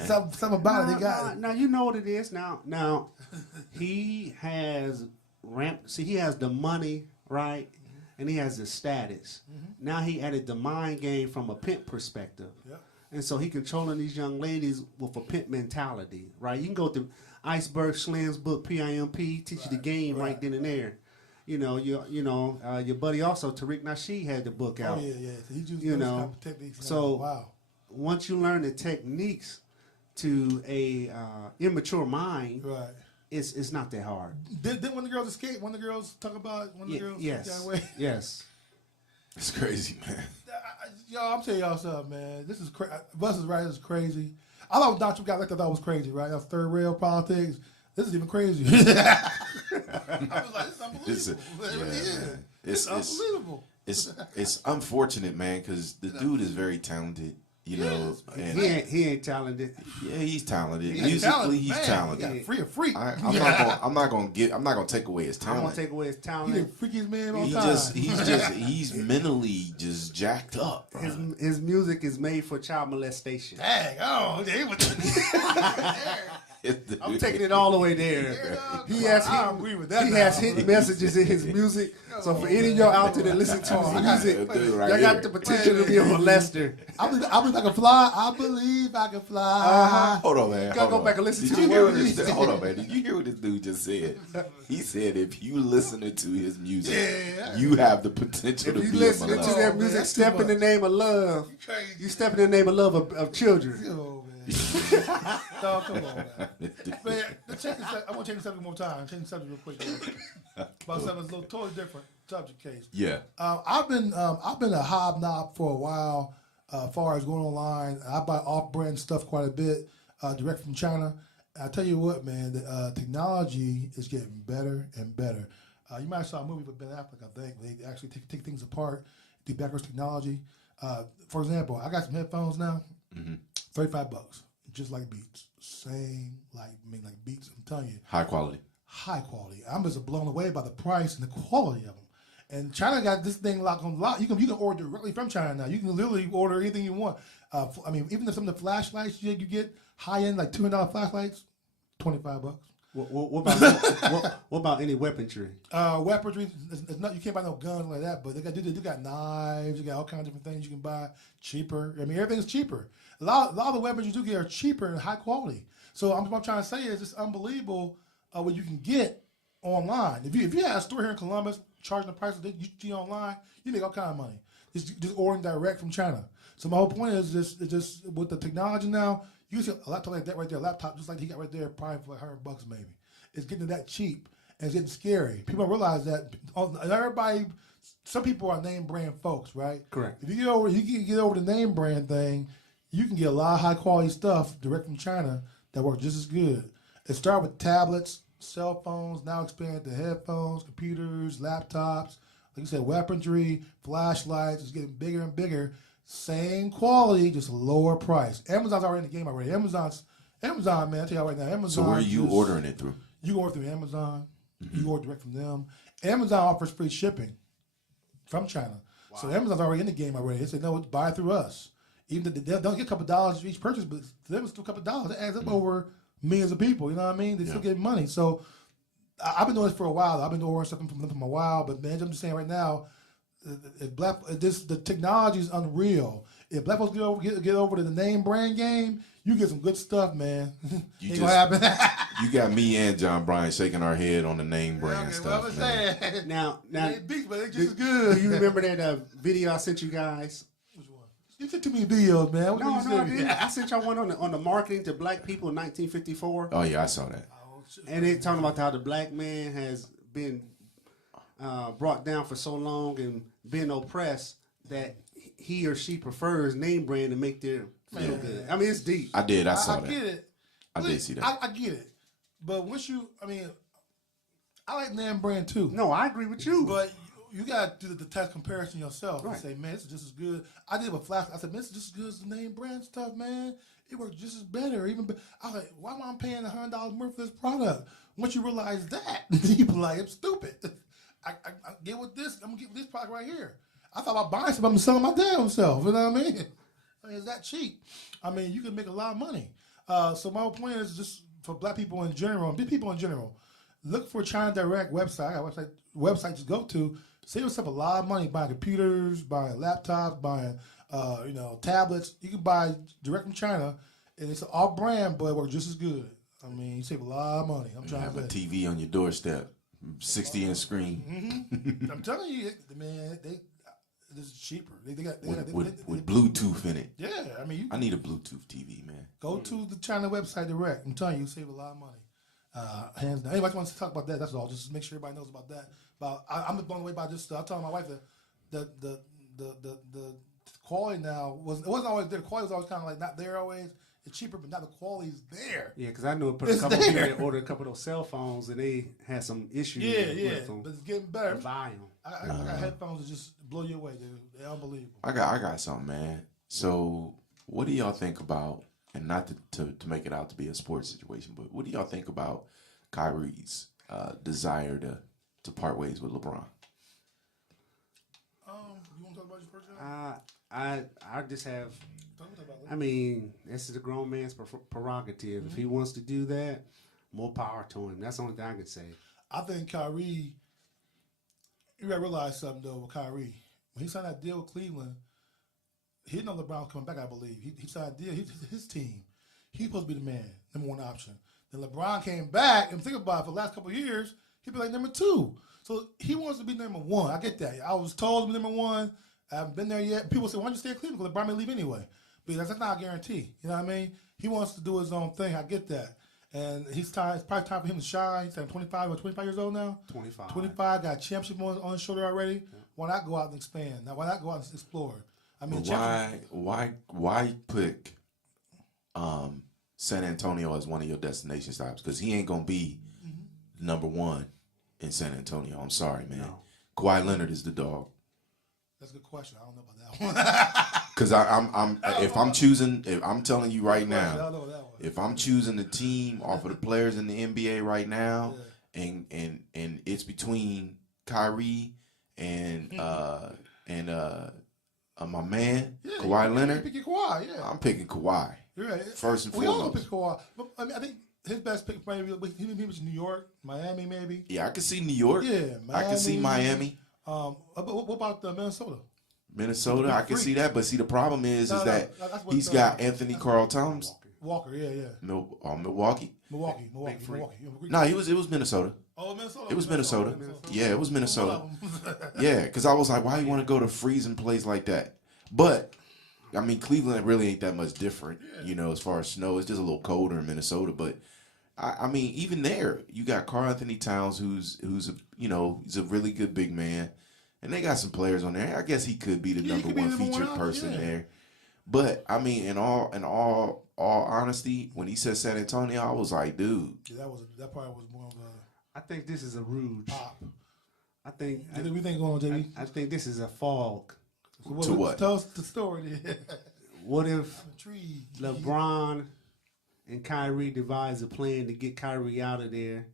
Something about it. They got it. Now you know what it is. Now he has he has the money, right? And he has the status. Mm-hmm. Now he added the mind game from a pimp perspective. Yep. And so he controlling these young ladies with a pimp mentality, right? You can go through Iceberg Slim's book, PIMP, teach you the game right then and there. You know, your buddy also, Tariq Nasheed, had the book out. Oh, yeah. So he used those kind of techniques. So once you learn the techniques to a immature mind, right. It's not that hard. Didn't one of the girls escape? One of the girls talk about one of the girls got away? Yes. It's crazy, man. Y'all, I'm telling y'all something, man. This is crazy. Bus is right. This is crazy. I thought Donald Trump got elected. I thought it was crazy, right? That's third rail politics. This is even crazy. I was like, this is unbelievable. It's unbelievable. It's unfortunate, man, because the dude is very talented. You know, and he ain't talented. Yeah, he's talented. Musically, he's talented. Freak. I'm not gonna take away his talent. I'm gonna take away his talent. He's the freakiest man on time. He's mentally just jacked up. Bro. His music is made for child molestation. Dang! Oh, I'm taking it all the way there. He has hit messages in his music. So for any of y'all out there that listen to his music, y'all got the potential to be a molester. I believe I can fly. I believe I can fly. Hold on, man. You gotta go back and listen to the words. Hold on, man. Did you hear what this dude just said? He said if you listening to his music, you have the potential to be a molester. If you listening to that music, step in the name of love. You step in the name of love of children. No, come on, man. I want to change the subject more time. Change the subject real quick. About something that's a little totally different subject case. Yeah. I've been a hobnob for a while. As far as going online, I buy off-brand stuff quite a bit, direct from China. I tell you what, man, the technology is getting better and better. You might have saw a movie with Ben Affleck, I think. They actually take things apart, do backwards technology. For example, I got some headphones now. Mm-hmm. $35, just like Beats. Same, like Beats. I'm telling you, high quality. I'm just blown away by the price and the quality of them. And China got this thing locked on lock. You can order directly from China now. You can literally order anything you want. Even if some of the flashlights you get high end, like $200 flashlights, $25. What about any weaponry? Weaponry, it's not, you can't buy no guns like that, but they got knives, you got all kinds of different things you can buy cheaper. I mean, everything's cheaper. A lot of the weapons you do get are cheaper and high quality. So what I'm trying to say is it's unbelievable what you can get online. If you have a store here in Columbus charging the price that you see online, you make all kind of money. Just ordering direct from China. So my whole point is just with the technology now, you see a laptop like that right there, a laptop just like he got right there, probably for $100 maybe. it's getting that cheap and it's getting scary. People don't realize that. Everybody, some people are name brand folks, right? Correct. If you can get over the name brand thing, you can get a lot of high quality stuff direct from China that work just as good. It started with tablets, cell phones, now expanded to headphones, computers, laptops, like you said, weaponry, flashlights. It's getting bigger and bigger. Same quality, just lower price. Amazon's already in the game already. Amazon, man, I tell you right now, Amazon. So where are you ordering it through? You can order through Amazon. You order direct from them. Amazon offers free shipping from China. Wow. So Amazon's already in the game already. They said, no, buy it through us. Even if they don't get a couple dollars for each purchase, but to them it's still a couple dollars. It adds up over millions of people. You know what I mean? They still get money. So I've been doing this for a while. I've been ordering stuff from them for a while. But man, I'm just saying right now, the technology is unreal. If black folks get over to the name brand game, you get some good stuff, man. You got me and John Bryan shaking our head on the name brand stuff. What I'm saying. Now, they beats, but they just as good. Do you remember that video I sent you guys? Which one? You sent too many videos, man. No, I didn't. I sent y'all one on the marketing to black people in 1954. Oh yeah, I saw that. And it talking about how the black man has been brought down for so long and been oppressed that he or she prefers name brand to make their feel good. I mean, it's deep. I did. I saw that. I get it. I did see that. I get it. But I like name brand too. No, I agree with you. But you got to do the test comparison yourself right. And say, man, this is just as good. I did with Flash. I said, man, this is just as good as the name brand stuff, man. It works just as better. I was like, why am I paying $100 more for this product? Once you realize that, you be like, I'm stupid. I get with this. I'm gonna get this product right here. I thought about buying something, I'm selling my damn self. You know what I mean? It's that cheap. I mean, you can make a lot of money. So my whole point is just for black people in general, big people in general, look for China Direct website. I got website to go to. Save yourself a lot of money buying computers, buying laptops, buying tablets. You can buy direct from China, and it's all brand, but it works just as good. I mean, you save a lot of money. I'm trying have to a TV on your doorstep, 60-inch screen. Mm-hmm. I'm telling you, man, this is cheaper. They got with Bluetooth in it. Yeah, I mean, I need a Bluetooth TV, man. Go to the China website direct. I'm telling you, save a lot of money. Hands down. Anybody wants to talk about that? That's all. Just make sure everybody knows about that. But I'm blown away by this stuff. I told my wife that the quality now wasn't always there. The quality was always kind of like not there always. It's cheaper, but now the quality's there. Yeah, because I knew a couple of people that ordered a couple of those cell phones and they had some issues. With them. But it's getting better. Buy them. I got headphones that just blow you away, dude. They're unbelievable. I got something, man. So, what do y'all think about? And not to make it out to be a sports situation, but what do y'all think about Kyrie's desire to part ways with LeBron? You want to talk about your first I just have. I mean, this is a grown man's prerogative. If he wants to do that, more power to him. That's the only thing I can say. I think Kyrie. You gotta realize something though with Kyrie. When he signed that deal with Cleveland, he didn't know LeBron was coming back. I believe he signed a deal. His team. He's supposed to be the man, number one option. Then LeBron came back, and think about it, for the last couple of years, he'd be like number two. So he wants to be number one. I get that. I was told to be number one. I haven't been there yet. People say, why don't you stay in Cleveland? Because LeBron may leave anyway. But that's not a guarantee. You know what I mean? He wants to do his own thing. I get that. And it's probably time for him to shine. He's 25 years old now? 25, got a championship on his shoulder already. Yeah. Why not go out and expand? Now, why not go out and explore? I mean, why pick San Antonio as one of your destination stops? Because he ain't going to be number one in San Antonio. I'm sorry, man. No. Kawhi Leonard is the dog. That's a good question. I don't know about that one. Because I'm telling you right now, if I'm choosing a team off of the players in the NBA right now, and it's between Kyrie and my man Kawhi Leonard, picking Kawhi, I'm picking Kawhi. You're right. First and foremost. We all pick Kawhi, but I mean, I think his best pick maybe he was New York, Miami, maybe. Yeah, I can see New York. Yeah, Miami, I can see Miami. But what about Minnesota? Minnesota, I can see that, but see the problem is he's got Anthony Carl Towns. Walker, yeah. Milwaukee. Milwaukee. No, it was Minnesota. Oh, Minnesota. It was Minnesota. Yeah, it was Minnesota. Yeah, because I was like, why you want to go to freezing place like that? But I mean, Cleveland really ain't that much different, as far as snow. It's just a little colder in Minnesota. But I mean, even there, you got Karl Anthony Towns, who's a he's a really good big man, and they got some players on there. I guess he could be the number one featured person there. But I mean, in all honesty, when he said San Antonio, I was like, dude, that probably was more of a. I think this is a rouge. Pop. I think. What do we think going on, JB? I think this is a fog. To what? Tell us the story. What if LeBron and Kyrie devise a plan to get Kyrie out of there,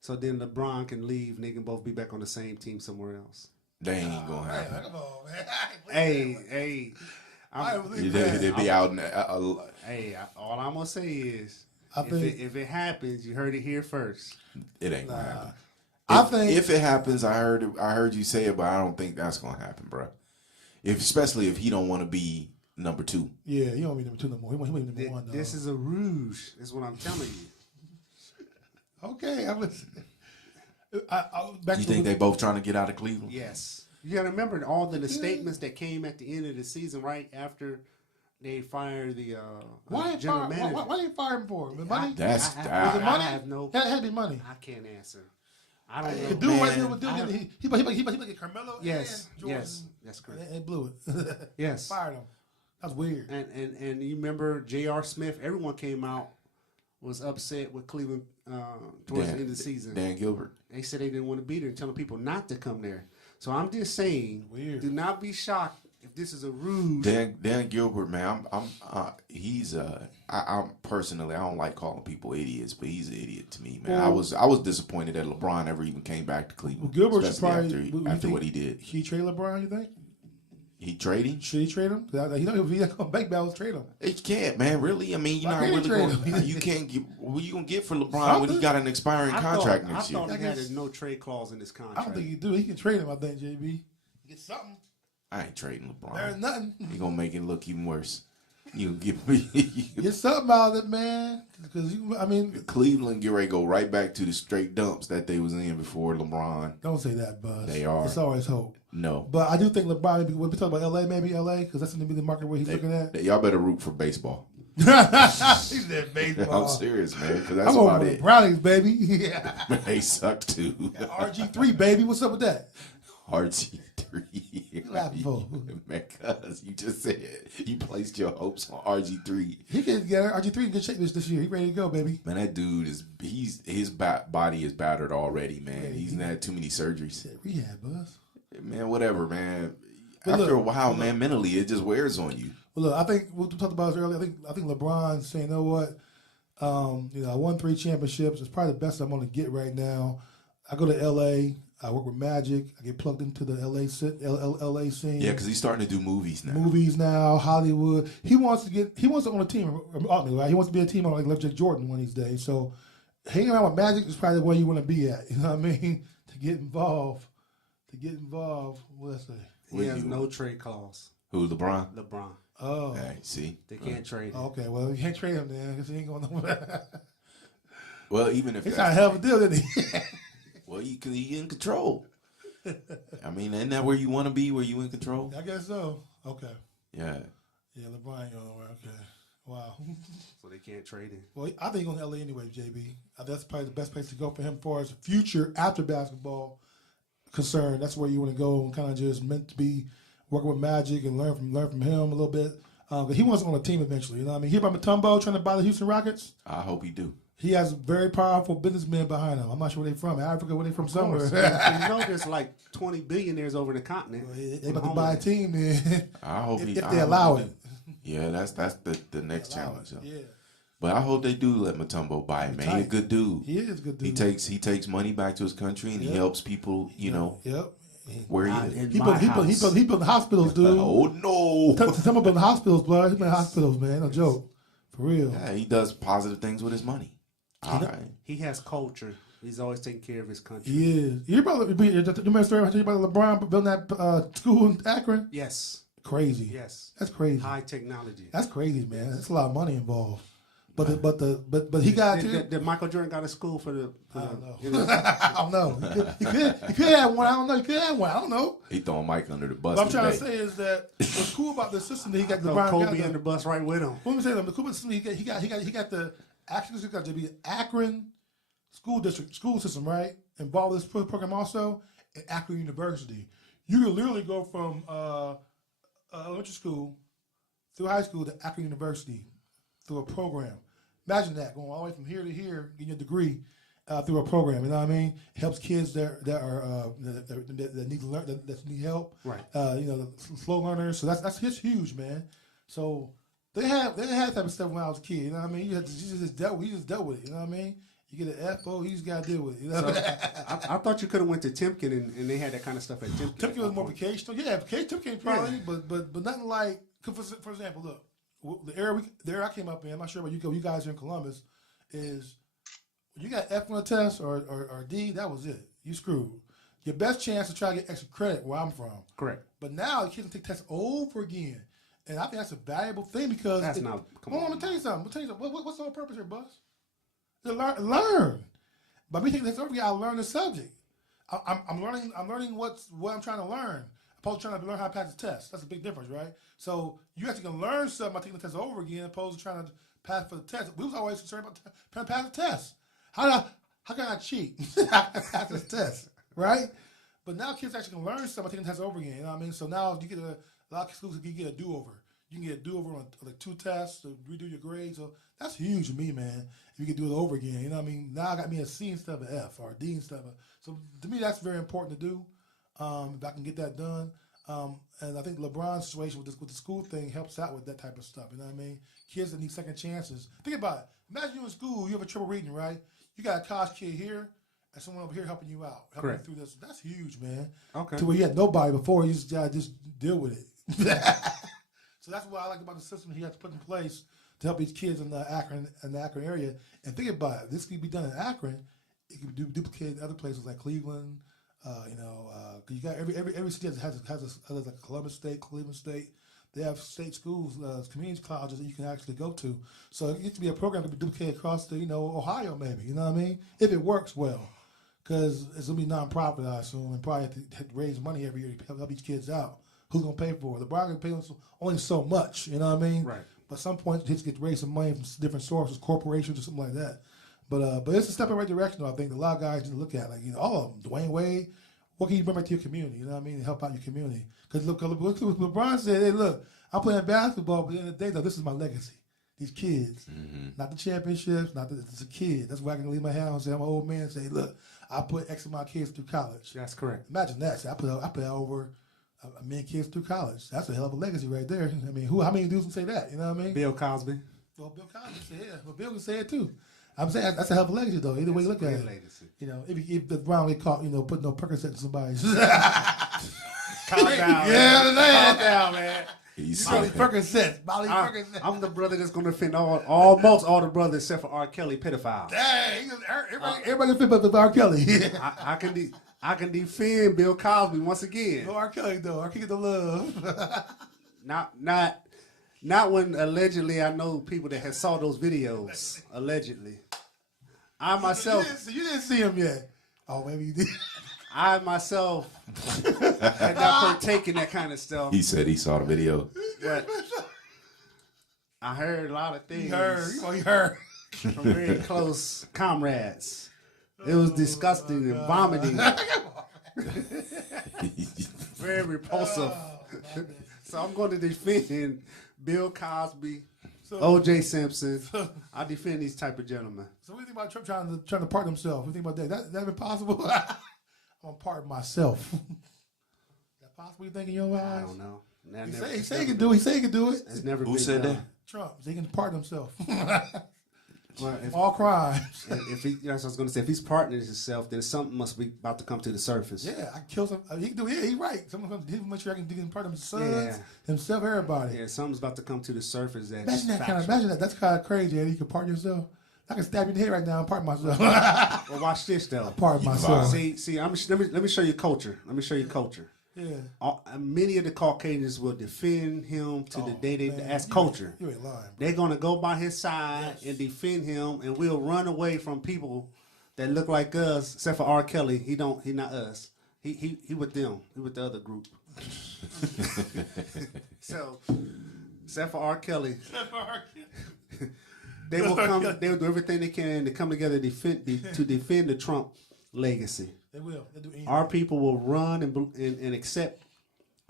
so then LeBron can leave and they can both be back on the same team somewhere else? They ain't gonna happen. Come on, man. Hey. They be out in All I'm gonna say is, if it happens, you heard it here first. It ain't gonna happen. I think if it happens, I heard you say it, but I don't think that's gonna happen, bro. Especially if he don't want to be number 2. Yeah, he don't be number 2 no more. He want to be number 1. This is a rouge. Is what I'm telling you. Okay, You think they both trying to get out of Cleveland? Yes. You got to remember all the statements that came at the end of the season, right after they fired the general manager. Why they fire him for? Money? Was it money? I have no. It had to be money. I can't answer. I don't know. The dude right there was doing he like Carmelo. Yes, and Jordan, yes, that's correct. And blew it. Yes, fired him. That's weird. And you remember J.R. Smith? Everyone came out was upset with Cleveland towards the end of the season. Dan Gilbert. They said they didn't want to be there and telling people not to come there. So I'm just saying, do not be shocked if this is a ruse. Dan Gilbert, man, I'm personally, I don't like calling people idiots, but he's an idiot to me, man. Well, I was disappointed that LeBron ever even came back to Cleveland. Well, Gilbert should probably after what he did. He trade LeBron, you think? He trade him? Should he trade him? He don't if he not gonna make balls, trade him. He can't, man. Really? I mean, you're not really going. You can't get. What you gonna get for LeBron when he got an expiring contract next year? I thought he had a no trade clause in his contract. I don't think he do. He can trade him. I think JB get something. I ain't trading LeBron. There's nothing. He gonna make it look even worse. You give me get something out of it, man. Because Cleveland get ready to go right back to the straight dumps that they was in before LeBron. Don't say that, Buzz. They are. It's always hope. No, but I do think LeBron. Maybe when we talk about LA, maybe LA, because that's going to be the market where he's looking at. Y'all better root for baseball. He said baseball. I'm serious, man. Because that's I'm about over it. The Brownies, baby. Yeah. They suck too. RG3, baby. What's up with that? RG3. Man, cuz you just said you placed your hopes on RG3. He can get RG3 in good shape this year. He ready to go, baby. Man, that dude his body is battered already, man. Yeah, he's had too many surgeries. Rehab, Buzz. Man, whatever, man. But after a while, man, mentally it just wears on you. Well, look, I think we talked about this earlier. I think LeBron's saying, you know what? I won 3 championships. It's probably the best I'm going to get right now. I go to LA. I work with Magic. I get plugged into the LA scene. Yeah, because he's starting to do movies now. Hollywood. He wants to own a team. Right? He wants to be a team like LeBron Jordan one of these days. So hanging around with Magic is probably where you want to be at. You know what I mean? To get involved. What did I say? He has no trade clause. Who, LeBron? LeBron. Oh. Hey, see? They can't trade him. Okay, well, you can't trade him then because he ain't going nowhere. Well, even if he's trying to have a deal, didn't he? Well, you in control. I mean, isn't that where you want to be, where you in control? I guess so. Okay. Yeah. Yeah, LeBron ain't going nowhere. Okay. Wow. So they can't trade him. Well, I think he's going to LA anyway, JB. That's probably the best place to go for him for his future after basketball concern. That's where you want to go and kind of just meant to be working with Magic and learn from him a little bit. But he wants on a team eventually. You know what I mean? Hear about Mutombo trying to buy the Houston Rockets? I hope he do. He has very powerful businessmen behind him. I'm not sure where they're from. Africa, where they from somewhere. You know there's like 20 billionaires over the continent. Well, they about to buy a team then. I hope if they allow it. Yeah, that's the next challenge. Yeah. But I hope they do let Mutombo buy it, man. He's a good dude. He is a good dude. He takes money back to his country and he helps people, you know. Yep. Where he is. He built hospitals, dude. Oh no. Some of them hospitals, blood. He built hospitals, man. No joke. For real. Yeah, he does positive things with his money. He has culture. He's always taking care of his country. He is. You remember the story I told you about LeBron building that school in Akron? Yes. Crazy. Yes. That's crazy. High technology. That's crazy, man. That's a lot of money involved. But he got did Michael Jordan got a school for the I don't know. He could have one. I don't know. He could have one. I don't know. He throwing Mike under the bus. What I'm trying to say is that what's cool about the system that he got. LeBron Kobe under the bus right with him. Let me say the cool system he got the actually, it's got to be Akron school system, right? Involved this program also, at Akron University. You can literally go from elementary school through high school to Akron University through a program. Imagine that, going all the way from here to here, getting your degree through a program. You know what I mean? It helps kids that need to learn, that need help. Right. The slow learners. So that's huge, man. So they had that type of stuff when I was a kid. You know what I mean? You just dealt with it. You know what I mean? You get an F.O., you just got to deal with it. You know? So, I thought you could have went to Timken and they had that kind of stuff at Timken. Timken was more vocational. Yeah, Timken probably, but nothing like. For example, look, the era I came up in. I'm not sure about you guys are in Columbus. Is when you got F on a test or D, that was it. You screwed. Your best chance to try to get extra credit where I'm from. Correct. But now the kids can take tests over again, and I think that's a valuable thing because that's not. Come on, let me tell you something. What's the whole purpose here, Buzz? To learn. By me taking this over again, I learn the subject. I'm learning what I'm trying to learn. Opposed to trying to learn how to pass the test. That's a big difference, right? So you actually can learn something by taking the test over again, opposed to trying to pass for the test. We was always concerned about trying to pass the test. How can I cheat? I can pass this test, right? But now kids actually can learn something by taking the test over again. You know what I mean? So now you get a lot of schools, you get a do-over. You can get a do-over on like 2 tests to redo your grades. So that's huge to me, man. If you can do it over again, you know what I mean? Now I got me a C instead of an F or a D instead of a. So to me, that's very important to do. If I can get that done. And I think LeBron's situation with the school thing helps out with that type of stuff. You know what I mean? Kids that need second chances. Think about it. Imagine you in school, you have a trouble reading, right? You got a college kid here and someone over here helping you out, helping you through this. That's huge, man. Okay. To where you had nobody before, you just gotta just deal with it. So that's what I like about the system he has to put in place to help these kids in the Akron area. And think about it. This could be done in Akron. It could be duplicated in other places like Cleveland. You got every city has like Columbus State, Cleveland State. They have state schools, community colleges that you can actually go to. So it gets to be a program that can be duplicated across the Ohio maybe. You know what I mean? If it works well, because it's gonna be nonprofit, I assume, and probably have to raise money every year to help these kids out. Who's gonna pay for it? The bar can pay only so much. You know what I mean? Right. But at some point, kids get to raise some money from different sources, corporations, or something like that. But it's a step in the right direction, though. I think a lot of guys need to look at, all of them. Dwayne Wade, what can you bring back to your community? You know what I mean? And help out your community. Because look what LeBron said. Hey, look, I'm playing basketball, but at the end of the day, though, this is my legacy. These kids, not the championships, it's a kid. That's why I can leave my house and say I'm an old man and say, look, I put X of my kids through college. That's correct. Imagine that. See, I put over a million kids through college. That's a hell of a legacy right there. I mean, how many dudes can say that? You know what I mean? Bill Cosby. Well, Bill Cosby said, yeah. But Bill can say it too. I'm saying that's a hell of a legacy, though. Either way you look at it. Legacy. If the Brown get caught, putting no Percocet in somebody's. Calm down. Yeah, calm down, man. Molly Percocet. I'm the brother that's going to defend almost all the brothers except for R. Kelly pedophiles. Dang, everybody can fit up R. Kelly. I can defend Bill Cosby once again. No R. Kelly though. R. Kelly get the love. Not when allegedly I know people that have saw those videos. Allegedly. I myself. You didn't see him yet. Oh, maybe you did. I myself had not partaken that kind of stuff. He said he saw the video. But I heard a lot of things. You heard. From very close comrades. It was disgusting and vomiting. Very repulsive. So I'm going to defend Bill Cosby, O.J. Simpson. I defend these type of gentlemen. So what do you think about Trump trying to pardon himself? What do you think about that? That possible? I'm gonna pardon myself. Is that possible? You think in your eyes? I don't know. He say he can do it. He say he can do it. It's never Who been said done. that? Trump. So he can pardon himself. Well, all crimes. That's what I was going to say. If he's pardoning himself, then something must be about to come to the surface. Yeah, I can kill some. He can do. Yeah, he's right. Someone he make sure I can pardon his sons, himself, everybody. Yeah, something's about to come to the surface. Imagine that. That's kind of crazy. Eddie. You can pardon yourself. I can stab you in the head right now and pardon myself. Well, watch this though. Pardon myself. See. Let me show you culture. Yeah. Many of the Caucasians will defend him to the day as culture. You ain't lying. They're gonna go by his side and defend him, and we'll run away from people that look like us, except for R. Kelly. He not us. He with them. He with the other group. So, except for R. Kelly. They will come. They will do everything they can to come together to defend the Trump legacy. They will. They do anything. Our people will run and accept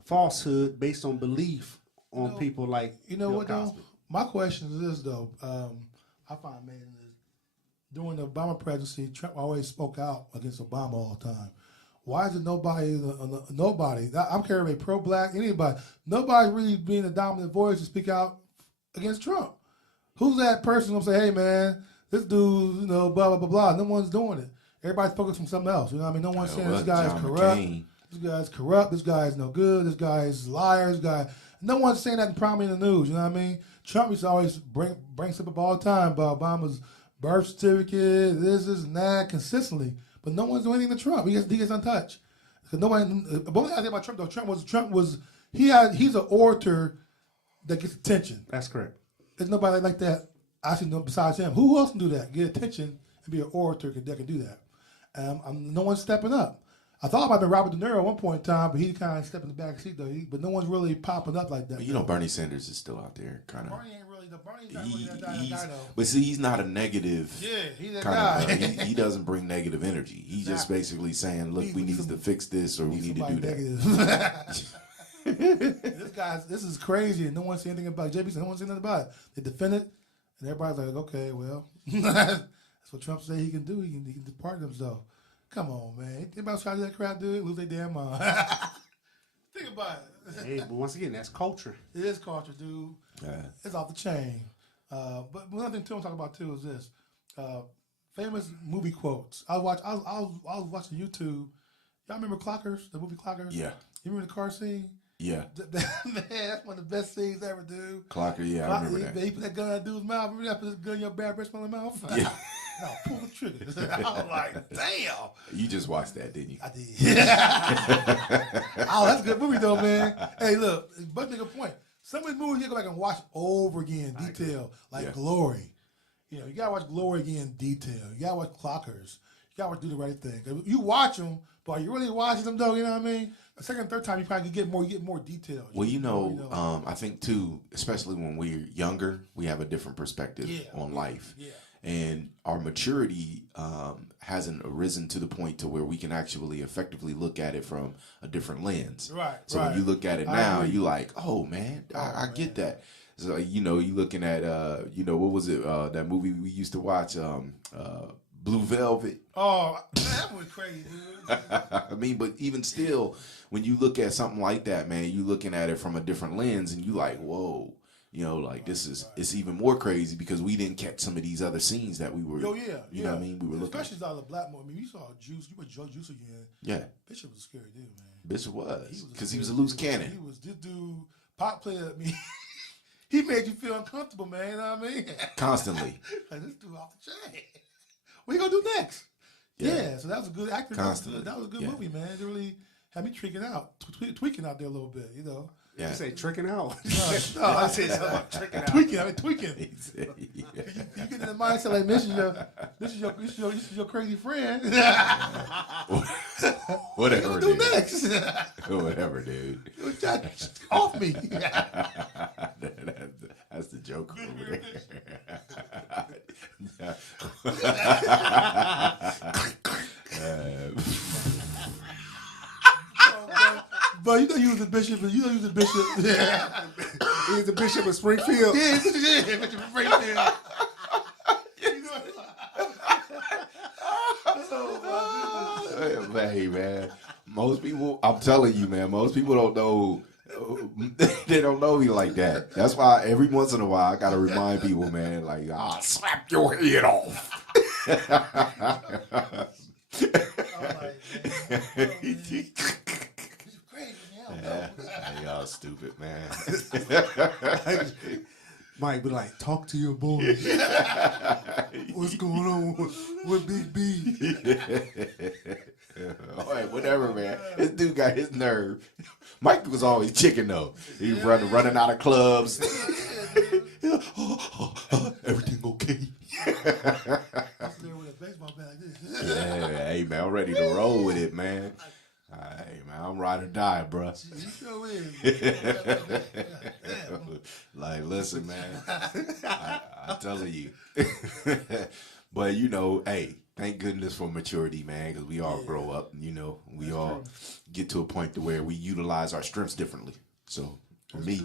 falsehood based on belief on people like what Cosby. though? My question is this though. I find amazing is during the Obama presidency, Trump always spoke out against Obama all the time. Why is it nobody? I'm carrying pro-black, anybody. Nobody's really being a dominant voice to speak out against Trump. Who's that person who'll say, "Hey man, this dude, blah blah blah blah." No one's doing it. Everybody's focused on something else. You know what I mean? No one's saying this guy is corrupt. This guy's corrupt. This guy is no good. This guy is a liar. This guy. No one's saying that prominently in the news. You know what I mean? Trump used to always bring stuff up all the time about Obama's birth certificate, this and that, consistently. But no one's doing anything to Trump. He gets untouched. Nobody. The only thing about Trump though, Trump was he's an orator that gets attention. That's correct. There's nobody like that. I see besides him. Who else can do that? Get attention and be an orator that can do that. No one's stepping up. I thought about Robert De Niro at one point in time, but he kind of stepped in the back seat though. But no one's really popping up like that. But Bernie Sanders is still out there, kind of. Bernie ain't really Bernie's not really that guy though. But see, he's not a negative. Yeah, he's that kind guy. He doesn't bring negative energy. He's just basically saying, "Look, we need to fix this, or we need to do that." This is crazy, and no one said anything about it. JB said no one said nothing about it. They defend it, and everybody's like, "Okay, well, that's what Trump said he can do. He can depart himself." Come on, man. Anybody try to do that crap, dude? Lose their damn mind. Think about it. Hey, but once again, that's culture. It is culture, dude. Yeah. It's off the chain. But one thing too I'm talking about too is this: famous movie quotes. I was watching YouTube. Y'all remember Clockers? The movie Clockers? Yeah. You remember the car scene? Yeah. Man, that's one of the best scenes ever, dude. Clocker, yeah, I remember that. He put that gun in that dude's mouth. Remember that? Put this gun in your bad breast on the mouth? Yeah. No, pull the trigger. I was like, damn. You just watched that, didn't you? I did. Oh, that's a good movie though, man. Hey, look, but make a point. Some of these movies you go back and watch over again, detail, like Glory. You gotta watch Glory again, in detail. You gotta watch Clockers. You gotta watch Do the Right Thing. You watch them, but are you really watching them though? You know what I mean? The second, third time, you probably get more detail. Well, I think too, especially when we're younger, we have a different perspective on life. Yeah. And our maturity hasn't arisen to the point to where we can actually effectively look at it from a different lens. Right. So when you look at it now, you're like, oh man, I get that. So you looking at what was it? That movie we used to watch, Blue Velvet. Oh, that was crazy, dude. I mean, but even still, when you look at something like that, man, you looking at it from a different lens, and you like, whoa. This is it's even more crazy because we didn't catch some of these other scenes that we were. Oh yeah, you know what I mean. We were looking, especially all the black. I mean, we saw Juice. You were Juice again. Yeah, Bishop was a scary dude, man. Bishop was because he was a loose cannon. He was this dude. Pop player. I mean, he made you feel uncomfortable, man. You know what I mean? Constantly. Like this dude off the chain. What you gonna do next? Yeah. So that was a good actor. Constantly. That was a good movie, man. It really had me tweaking out there a little bit. Yeah. You say tricking out? No, I said something about tricking out. Tweaking. You get in the mindset like this is your crazy friend. Whatever. What you gonna do next? Whatever, dude. Off me. That's the joke over there. But you was the bishop. You was the bishop. Yeah. He was the bishop of Springfield. Yeah, bishop of Springfield. Hey, man. Most people, I'm telling you, man, most people don't know. They don't know me like that. That's why every once in a while I gotta remind people, man, like, I'll slap your head off. Y'all stupid, man. Mike be like, talk to your boy. What's going on with Big B? All right, whatever, man. This dude got his nerve. Mike was always chicken though. He running out of clubs. Everything okay? With a baseball bat like this. Yeah, hey man, I'm ready to roll with it, man. Hey man, I'm ride or die, bro. You sure is. Like, listen, man, I'm telling you. But you know, hey, thank goodness for maturity, man, because we all grow up. You know, we all get to a point to where we utilize our strengths differently. So for me,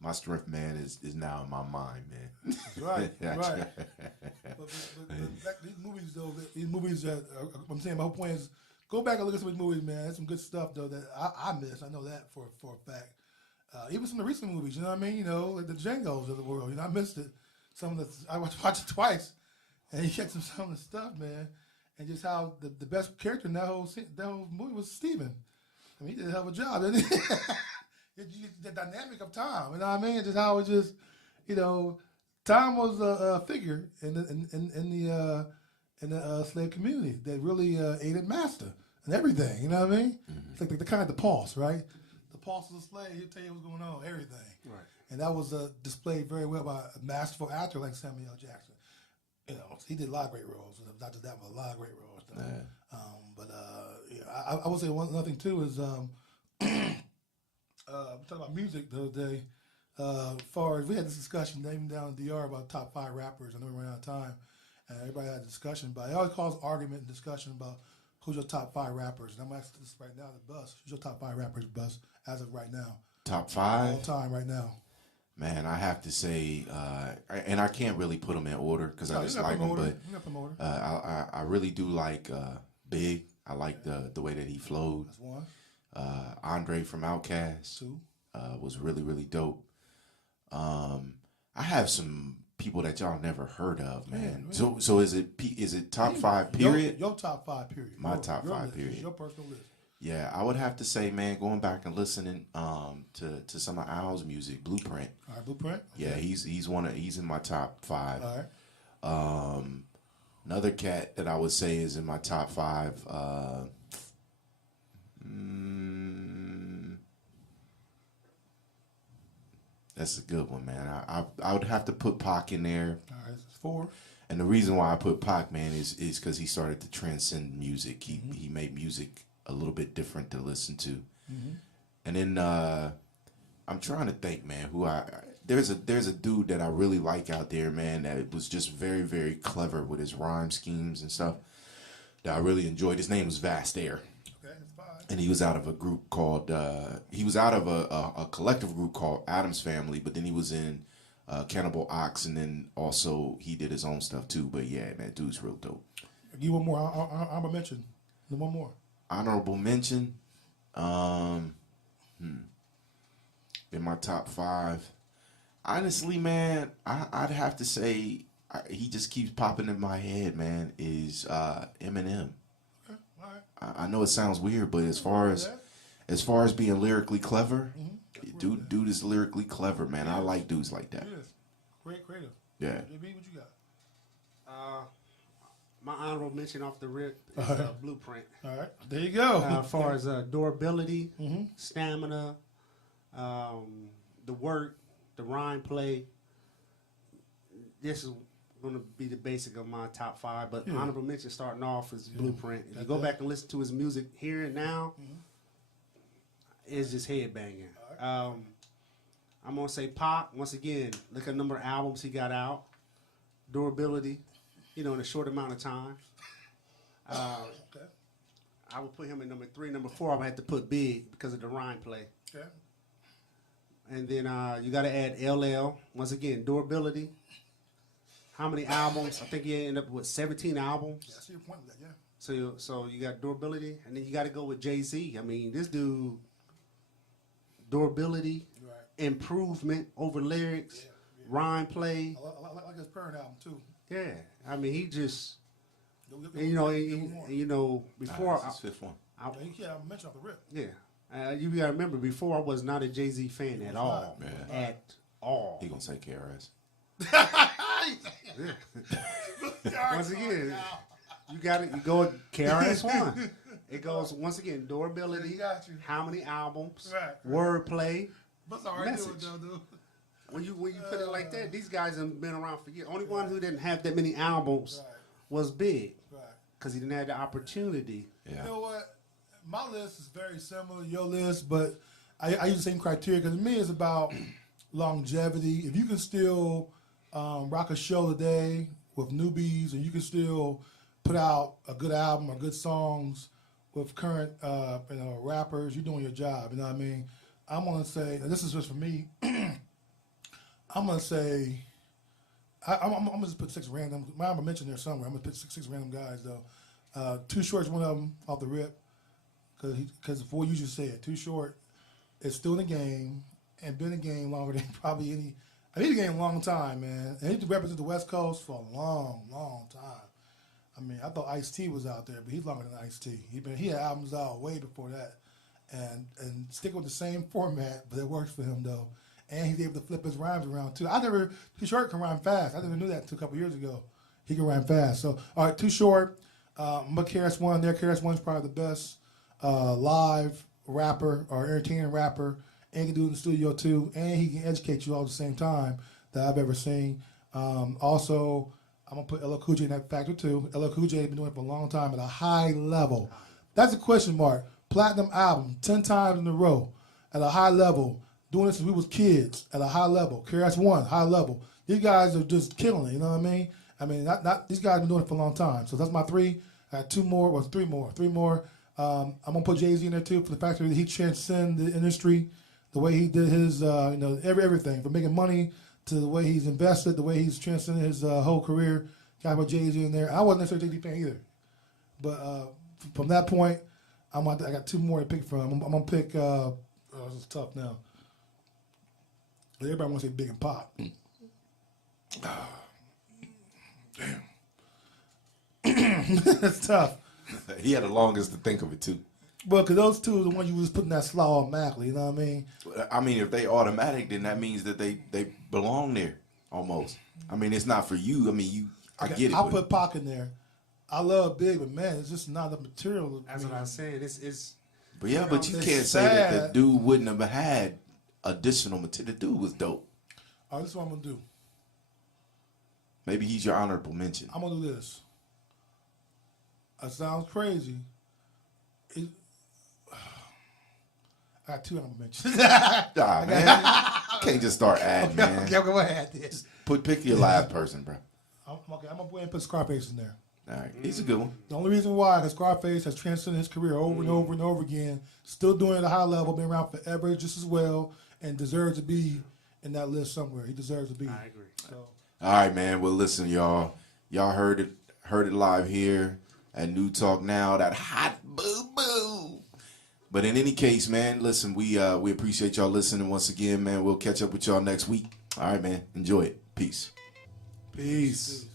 my strength, man, is now in my mind, man. Right, right. But these movies, though, that I'm saying, my whole point is, go back and look at some of these movies, man. There's some good stuff, though, that I missed. I know that for a fact. Even some of the recent movies, you know what I mean? You know, like the Django's of the world. You know, I missed it. Some of the, I watched it twice, and you get some of the stuff, man. And just how the best character in that whole movie was Steven. I mean, he did a hell of a job, didn't he? The dynamic of time, you know what I mean? Just how it just, you know, time was a figure in the slave community that really aided master and everything. You know what I mean? Mm-hmm. It's like the kind of the pulse, right? The pulse of the slave. He'll tell you what's going on, everything. Right. And that was displayed very well by a masterful actor like Samuel L. Jackson. You know, he did a lot of great roles. Not just that, but a lot of great roles. Yeah. I would say another thing too is. We talked about music the other day. As far as we had this discussion even down in DR about top 5 rappers. I know we ran out of time, and everybody had a discussion. But it always causes argument and discussion about who's your top 5 rappers. And I'm asking this right now, the Bus. Who's your top 5 rappers, Bus, as of right now? Top 5? All time right now. Man, I have to say, and I can't really put them in order because I just like them. But I really do like Big. I like the way that he flowed. That's one. Andre from Outkast was really, really dope. I have some people that y'all never heard of, man. So is it top 5 period? Your top 5 period. My top 5 list, period. Your personal list. Yeah, I would have to say, man, going back and listening to some of Al's music, Blueprint. All right, Blueprint. Okay. Yeah, he's in my top 5. All right. Another cat that I would say is in my top 5. That's a good one, man. I would have to put Pac in there. All right, that's 4. And the reason why I put Pac, man, is because he started to transcend music. He made music a little bit different to listen to. Mm-hmm. And then I'm trying to think, man, there's a dude that I really like out there, man, that was just very, very clever with his rhyme schemes and stuff that I really enjoyed. His name was Vast Air. And he was out of a group called, he was out of a collective group called Adam's Family, but then he was in Cannibal Ox, and then also he did his own stuff too. But yeah, that dude's real dope. Give one more. Honorable mention. One more. Honorable mention. In my top 5. Honestly, man, I'd have to say he just keeps popping in my head, man, is Eminem. I know it sounds weird, but as far as being lyrically clever, dude is lyrically clever, man. I like dudes like that. It is. Great creative. Yeah. JB, what you got? My honorable mention off the rip is Blueprint. All right, there you go. As far as durability, stamina, the work, the rhyme play, this is going to be the basic of my top 5, but honorable mention starting off is Blueprint. If you go back and listen to his music here and now, it's just headbanging. Right. I'm going to say Pac, once again, look at the number of albums he got out, durability, in a short amount of time. I would put him in number 3. Number 4, I would have to put Big because of the rhyme play. Okay. And then you got to add LL, once again, durability. How many albums? I think you end up with 17 albums. Yeah, I see your point with that, yeah. So you got durability, and then you got to go with Jay-Z. I mean, this dude, durability, improvement over lyrics, rhyme play. I like his Parent album, too. Yeah. I mean, he just, before. This is 5th one. I mentioned off the rip. Yeah. You got to remember, before I was not a Jay-Z fan at all. At all. He going to say KRS. Once again, you go with KRS-One. It goes once again durability. How many albums? Wordplay. Message. When you put it like that, these guys have been around for years. Only one who didn't have that many albums was Big, because he didn't have the opportunity. Yeah. You know what? My list is very similar to your list, but I use the same criteria because to me it's about longevity. If you can still rock a show today with newbies, and you can still put out a good album or good songs with current rappers, you're doing your job. You know what I mean? I'm gonna say, and this is just for me. I'm gonna say, I'm gonna just put 6 random. I'm gonna mention there somewhere. I'm gonna put six random guys though. Too Short's one of them off the rip, because before you just said, Too Short is still in the game and been in the game longer than probably any. I mean, he's in the game a long time, man. And he represented the West Coast for a long, long time. I mean, I thought Ice-T was out there, but he's longer than Ice-T. He had albums out way before that, and stick with the same format, but it works for him though. And he's able to flip his rhymes around too. Too Short can rhyme fast. I never knew that until a couple years ago. He can rhyme fast. So, all right, Too Short. I'm gonna KRS-One there. KRS-One's probably the best live rapper or entertaining rapper, and he can do it in the studio too, and he can educate you all at the same time that I've ever seen. Also, I'm gonna put LL Cool J in that factor too. LL Cool J has been doing it for a long time at a high level. That's a question mark. Platinum album 10 times in a row at a high level. Doing this since we was kids at a high level. KRS-One, high level. These guys are just killing it, you know what I mean? I mean, not these guys have been doing it for a long time. So that's my 3. I got 2 more, well, 3 more. 3 more. I'm going to put Jay-Z in there, too, for the fact that he transcended the industry, the way he did his, everything, from making money to the way he's invested, the way he's transcended his whole career. Got to put Jay-Z in there. I wasn't necessarily a Jay-Z fan either. But from that point, I got 2 more to pick from. I'm going to pick, this is tough now. Everybody wants to say Big and Pop. Damn. That's tough. He had the longest to think of it, too. Well, because those 2 are the ones you was putting that slaw automatically, you know what I mean? I mean, if they automatic, then that means that they belong there, almost. I mean, it's not for you. I mean, I get it. I'll put Pac in there. I love Big, but man, it's just not the material. That's what I said. It's But yeah, but you can't say that the dude wouldn't have had additional material. The dude was dope. All right, this is what I'm going to do. Maybe he's your honorable mention. I'm going to do this. That sounds crazy. I got 2 honorable mentions. Nah, man. You can't just start adding, man. Okay, go ahead. This. Pick your last person, bro. I'm going to go ahead and put Scarface in there. All right, he's a good one. The only reason why is Scarface has transcended his career over and over and over again, still doing it at a high level, been around forever just as well, and deserves to be in that list somewhere. He deserves to be. I agree. So. All right, man. Well, listen, y'all. Y'all heard it live here at NuTalknow. That hot boo boo. But in any case, man, listen. We appreciate y'all listening once again, man. We'll catch up with y'all next week. All right, man. Enjoy it. Peace. Peace.